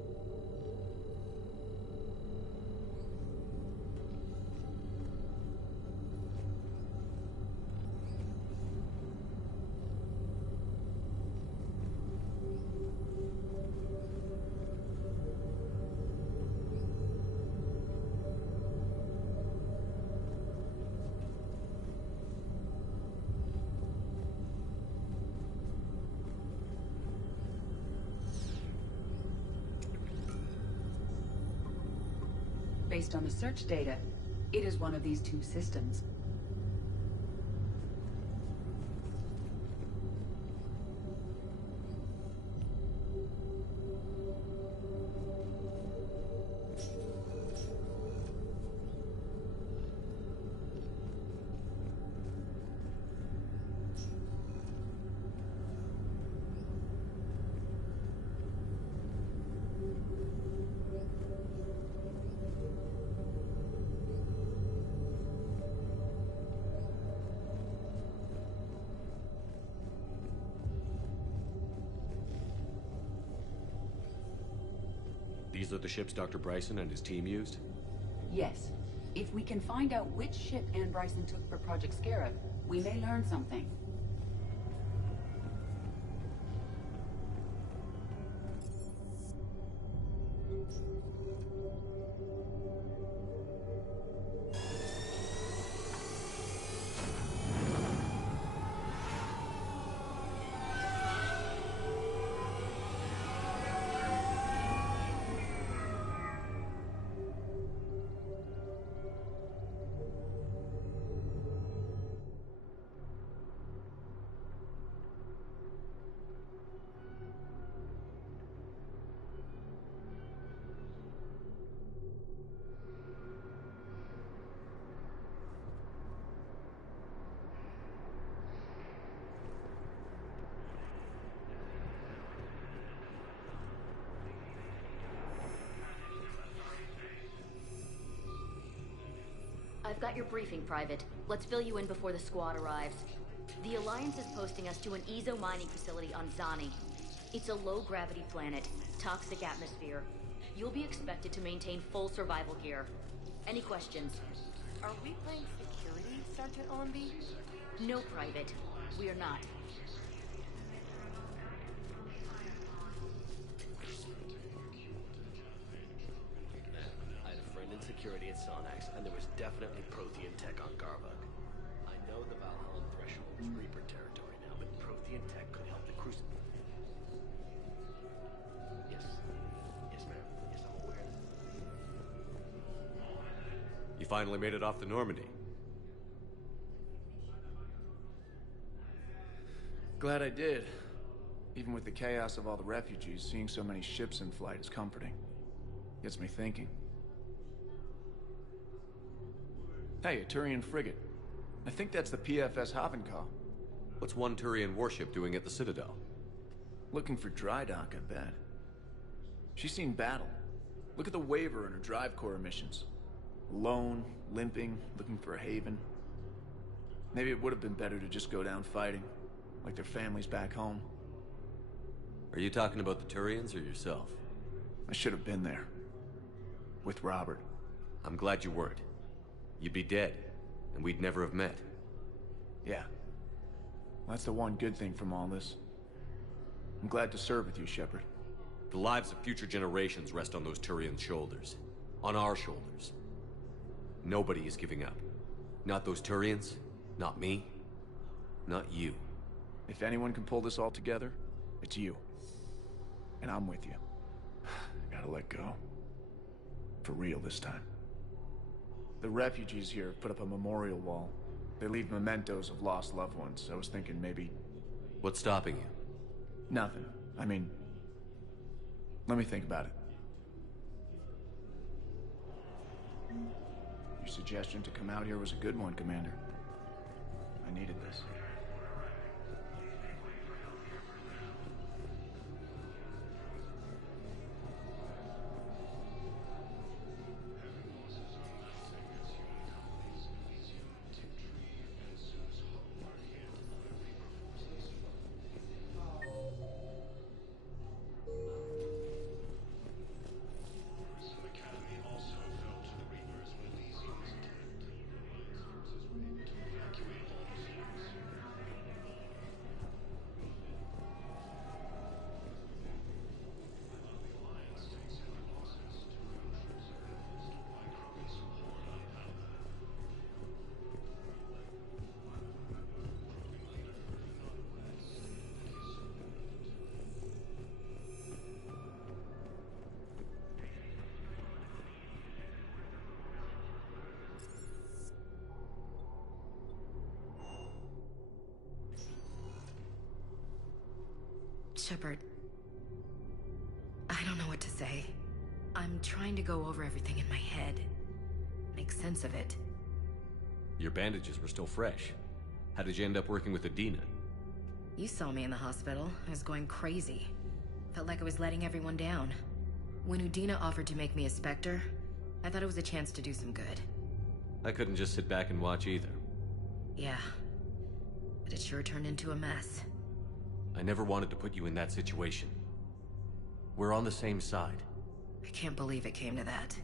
Based on the search data, it is one of these two systems. These are the ships Dr. Bryson and his team used? Yes. If we can find out which ship Ann Bryson took for Project Scarab, we may learn something. got your briefing, Private. Let's fill you in before the squad arrives. The Alliance is posting us to an Ezo mining facility on Zani. It's a low-gravity planet, toxic atmosphere. You'll be expected to maintain full survival gear. Any questions? Are we playing security, Sergeant OMB? No, Private. We are not. I had a friend in security at Sonax, and there was definitely Prothean tech on Garbug. I know the Valhallan threshold is Reaper territory now, but Prothean tech could help the Crucible. Yes. Yes, ma'am. Yes, I'm aware. You finally made it off the Normandy. Glad I did. Even with the chaos of all the refugees, seeing so many ships in flight is comforting. Gets me thinking. Hey, a Turian frigate. I think that's the PFS Havenkaw. What's one Turian warship doing at the Citadel? Looking for dry dock, I bet. She's seen battle. Look at the Waver and her drive core emissions. Alone, limping, looking for a haven. Maybe it would have been better to just go down fighting, like their families back home. Are you talking about the Turians or yourself? I should have been there. With Robert. I'm glad you weren't. You'd be dead, and we'd never have met. Yeah. That's the one good thing from all this. I'm glad to serve with you, Shepard. The lives of future generations rest on those Turian shoulders. On our shoulders. Nobody is giving up. Not those Turians, not me, not you. If anyone can pull this all together, it's you. And I'm with you. I gotta let go. For real this time. The refugees here have put up a memorial wall. They leave mementos of lost loved ones. I was thinking maybe... What's stopping you? Nothing. I mean... Let me think about it. Your suggestion to come out here was a good one, Commander. I needed this. Shepard, I don't know what to say. I'm trying to go over everything in my head. Make sense of it. Your bandages were still fresh. How did you end up working with Adina? You saw me in the hospital. I was going crazy. Felt like I was letting everyone down. When Udina offered to make me a Spectre, I thought it was a chance to do some good. I couldn't just sit back and watch either. Yeah. But it sure turned into a mess. I never wanted to put you in that situation. We're on the same side. I can't believe it came to that.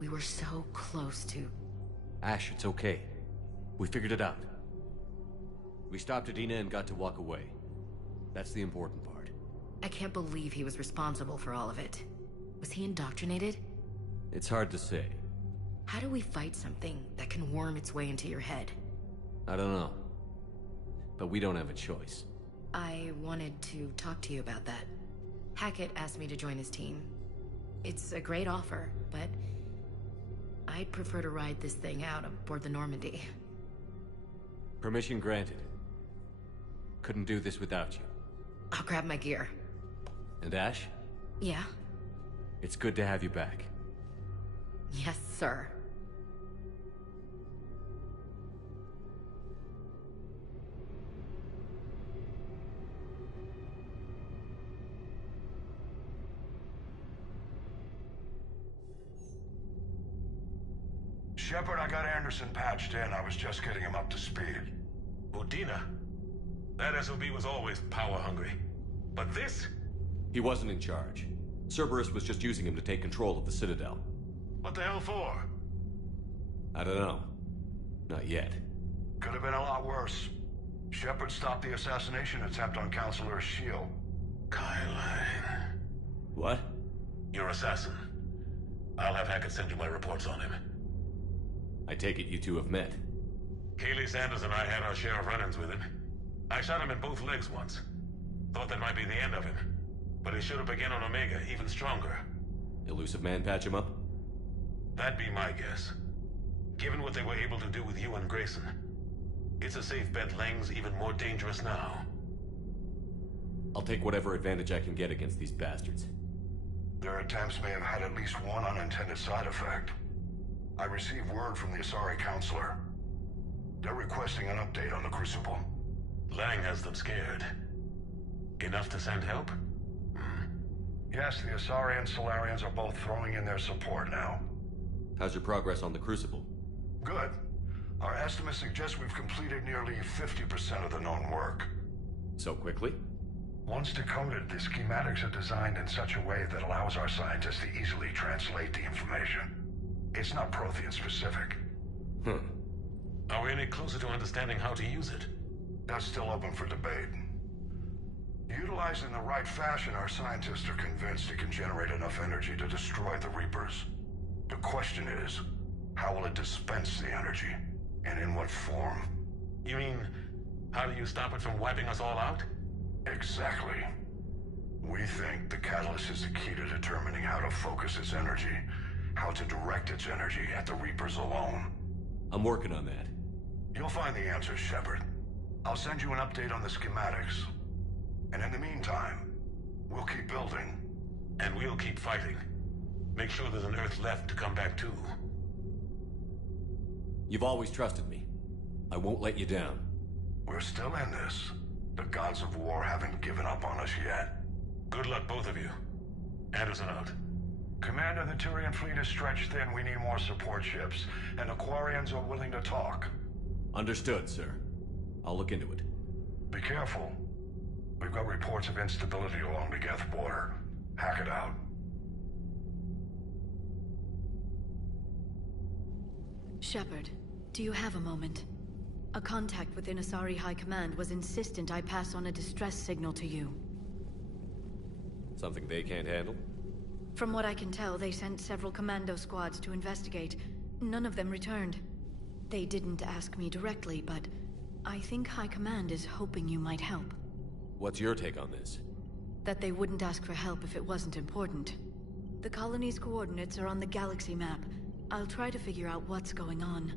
We were so close to... Ash, it's okay. We figured it out. We stopped Adina and got to walk away. That's the important part. I can't believe he was responsible for all of it. Was he indoctrinated? It's hard to say. How do we fight something that can worm its way into your head? I don't know. But we don't have a choice. I wanted to talk to you about that. Hackett asked me to join his team. It's a great offer, but I'd prefer to ride this thing out aboard the Normandy. Permission granted. Couldn't do this without you. I'll grab my gear. And Ash? Yeah? It's good to have you back. Yes, sir. Shepard, I got Anderson patched in. I was just getting him up to speed. Udina? That SOB was always power-hungry. But this? He wasn't in charge. Cerberus was just using him to take control of the Citadel. What the hell for? I don't know. Not yet. Could have been a lot worse. Shepard stopped the assassination attempt on Counselor Shield. Kyle. What? Your assassin. I'll have Hackett send you my reports on him. I take it you two have met. Kaylee Sanders and I had our share of run-ins with him. I shot him in both legs once. Thought that might be the end of him. But he should have begun on Omega, even stronger. Elusive Man patch him up? That'd be my guess. Given what they were able to do with you and Grayson. It's a safe bet Lang's even more dangerous now. I'll take whatever advantage I can get against these bastards. Their attempts may have had at least one unintended side effect. I received word from the Asari Counselor. They're requesting an update on the Crucible. Lang has them scared. Enough to send help? Yes, the Asari and Solarians are both throwing in their support now. How's your progress on the Crucible? Good. Our estimates suggest we've completed nearly 50% of the known work. So quickly? Once decoded, the schematics are designed in such a way that allows our scientists to easily translate the information. It's not Prothean specific. Are we any closer to understanding how to use it? That's still open for debate. Utilized in the right fashion, our scientists are convinced it can generate enough energy to destroy the Reapers. The question is, how will it dispense the energy? And in what form? You mean, how do you stop it from wiping us all out? Exactly. We think the catalyst is the key to determining how to focus its energy, how to direct its energy at the Reapers alone. I'm working on that. You'll find the answers, Shepard. I'll send you an update on the schematics. And in the meantime, we'll keep building. And we'll keep fighting. Make sure there's an Earth left to come back to. You've always trusted me. I won't let you down. We're still in this. The gods of war haven't given up on us yet. Good luck, both of you. Anderson out. Commander, the Turian fleet is stretched thin. We need more support ships. And Aquarians are willing to talk. Understood, sir. I'll look into it. Be careful. We've got reports of instability along the Geth border. Hack it out. Shepard, do you have a moment? A contact within Asari High Command was insistent I pass on a distress signal to you. Something they can't handle? From what I can tell, they sent several commando squads to investigate. None of them returned. They didn't ask me directly, but I think High Command is hoping you might help. What's your take on this? That they wouldn't ask for help if it wasn't important. The colony's coordinates are on the galaxy map. I'll try to figure out what's going on.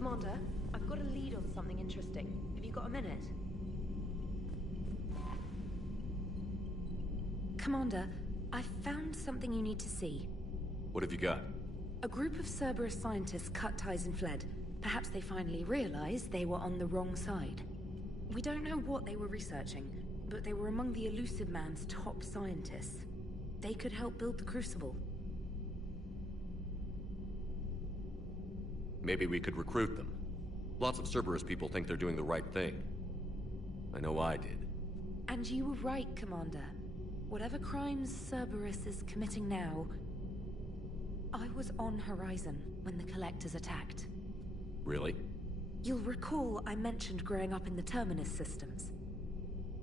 Commander, I've got a lead on something interesting. Have you got a minute? Commander, I've found something you need to see. What have you got? A group of Cerberus scientists cut ties and fled. Perhaps they finally realized they were on the wrong side. We don't know what they were researching, but they were among the Elusive Man's top scientists. They could help build the Crucible. Maybe we could recruit them. Lots of Cerberus people think they're doing the right thing. I know I did. And you were right, Commander. Whatever crimes Cerberus is committing now, I was on Horizon when the Collectors attacked. Really? You'll recall I mentioned growing up in the Terminus systems.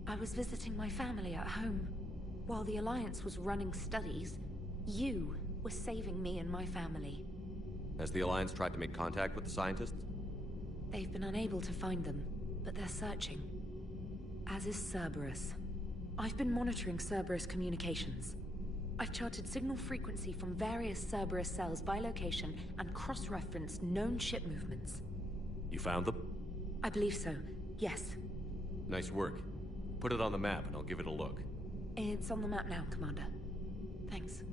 I was visiting my family at home. While the Alliance was running studies, you were saving me and my family. Has the Alliance tried to make contact with the scientists? They've been unable to find them, but they're searching. As is Cerberus. I've been monitoring Cerberus communications. I've charted signal frequency from various Cerberus cells by location and cross-referenced known ship movements. You found them? I believe so, yes. Nice work. Put it on the map and I'll give it a look. It's on the map now, Commander. Thanks.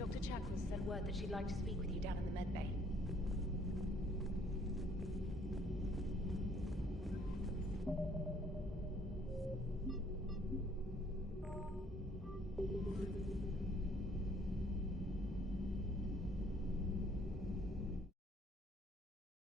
Dr. Chackles sent word that she'd like to speak with you down in the med bay.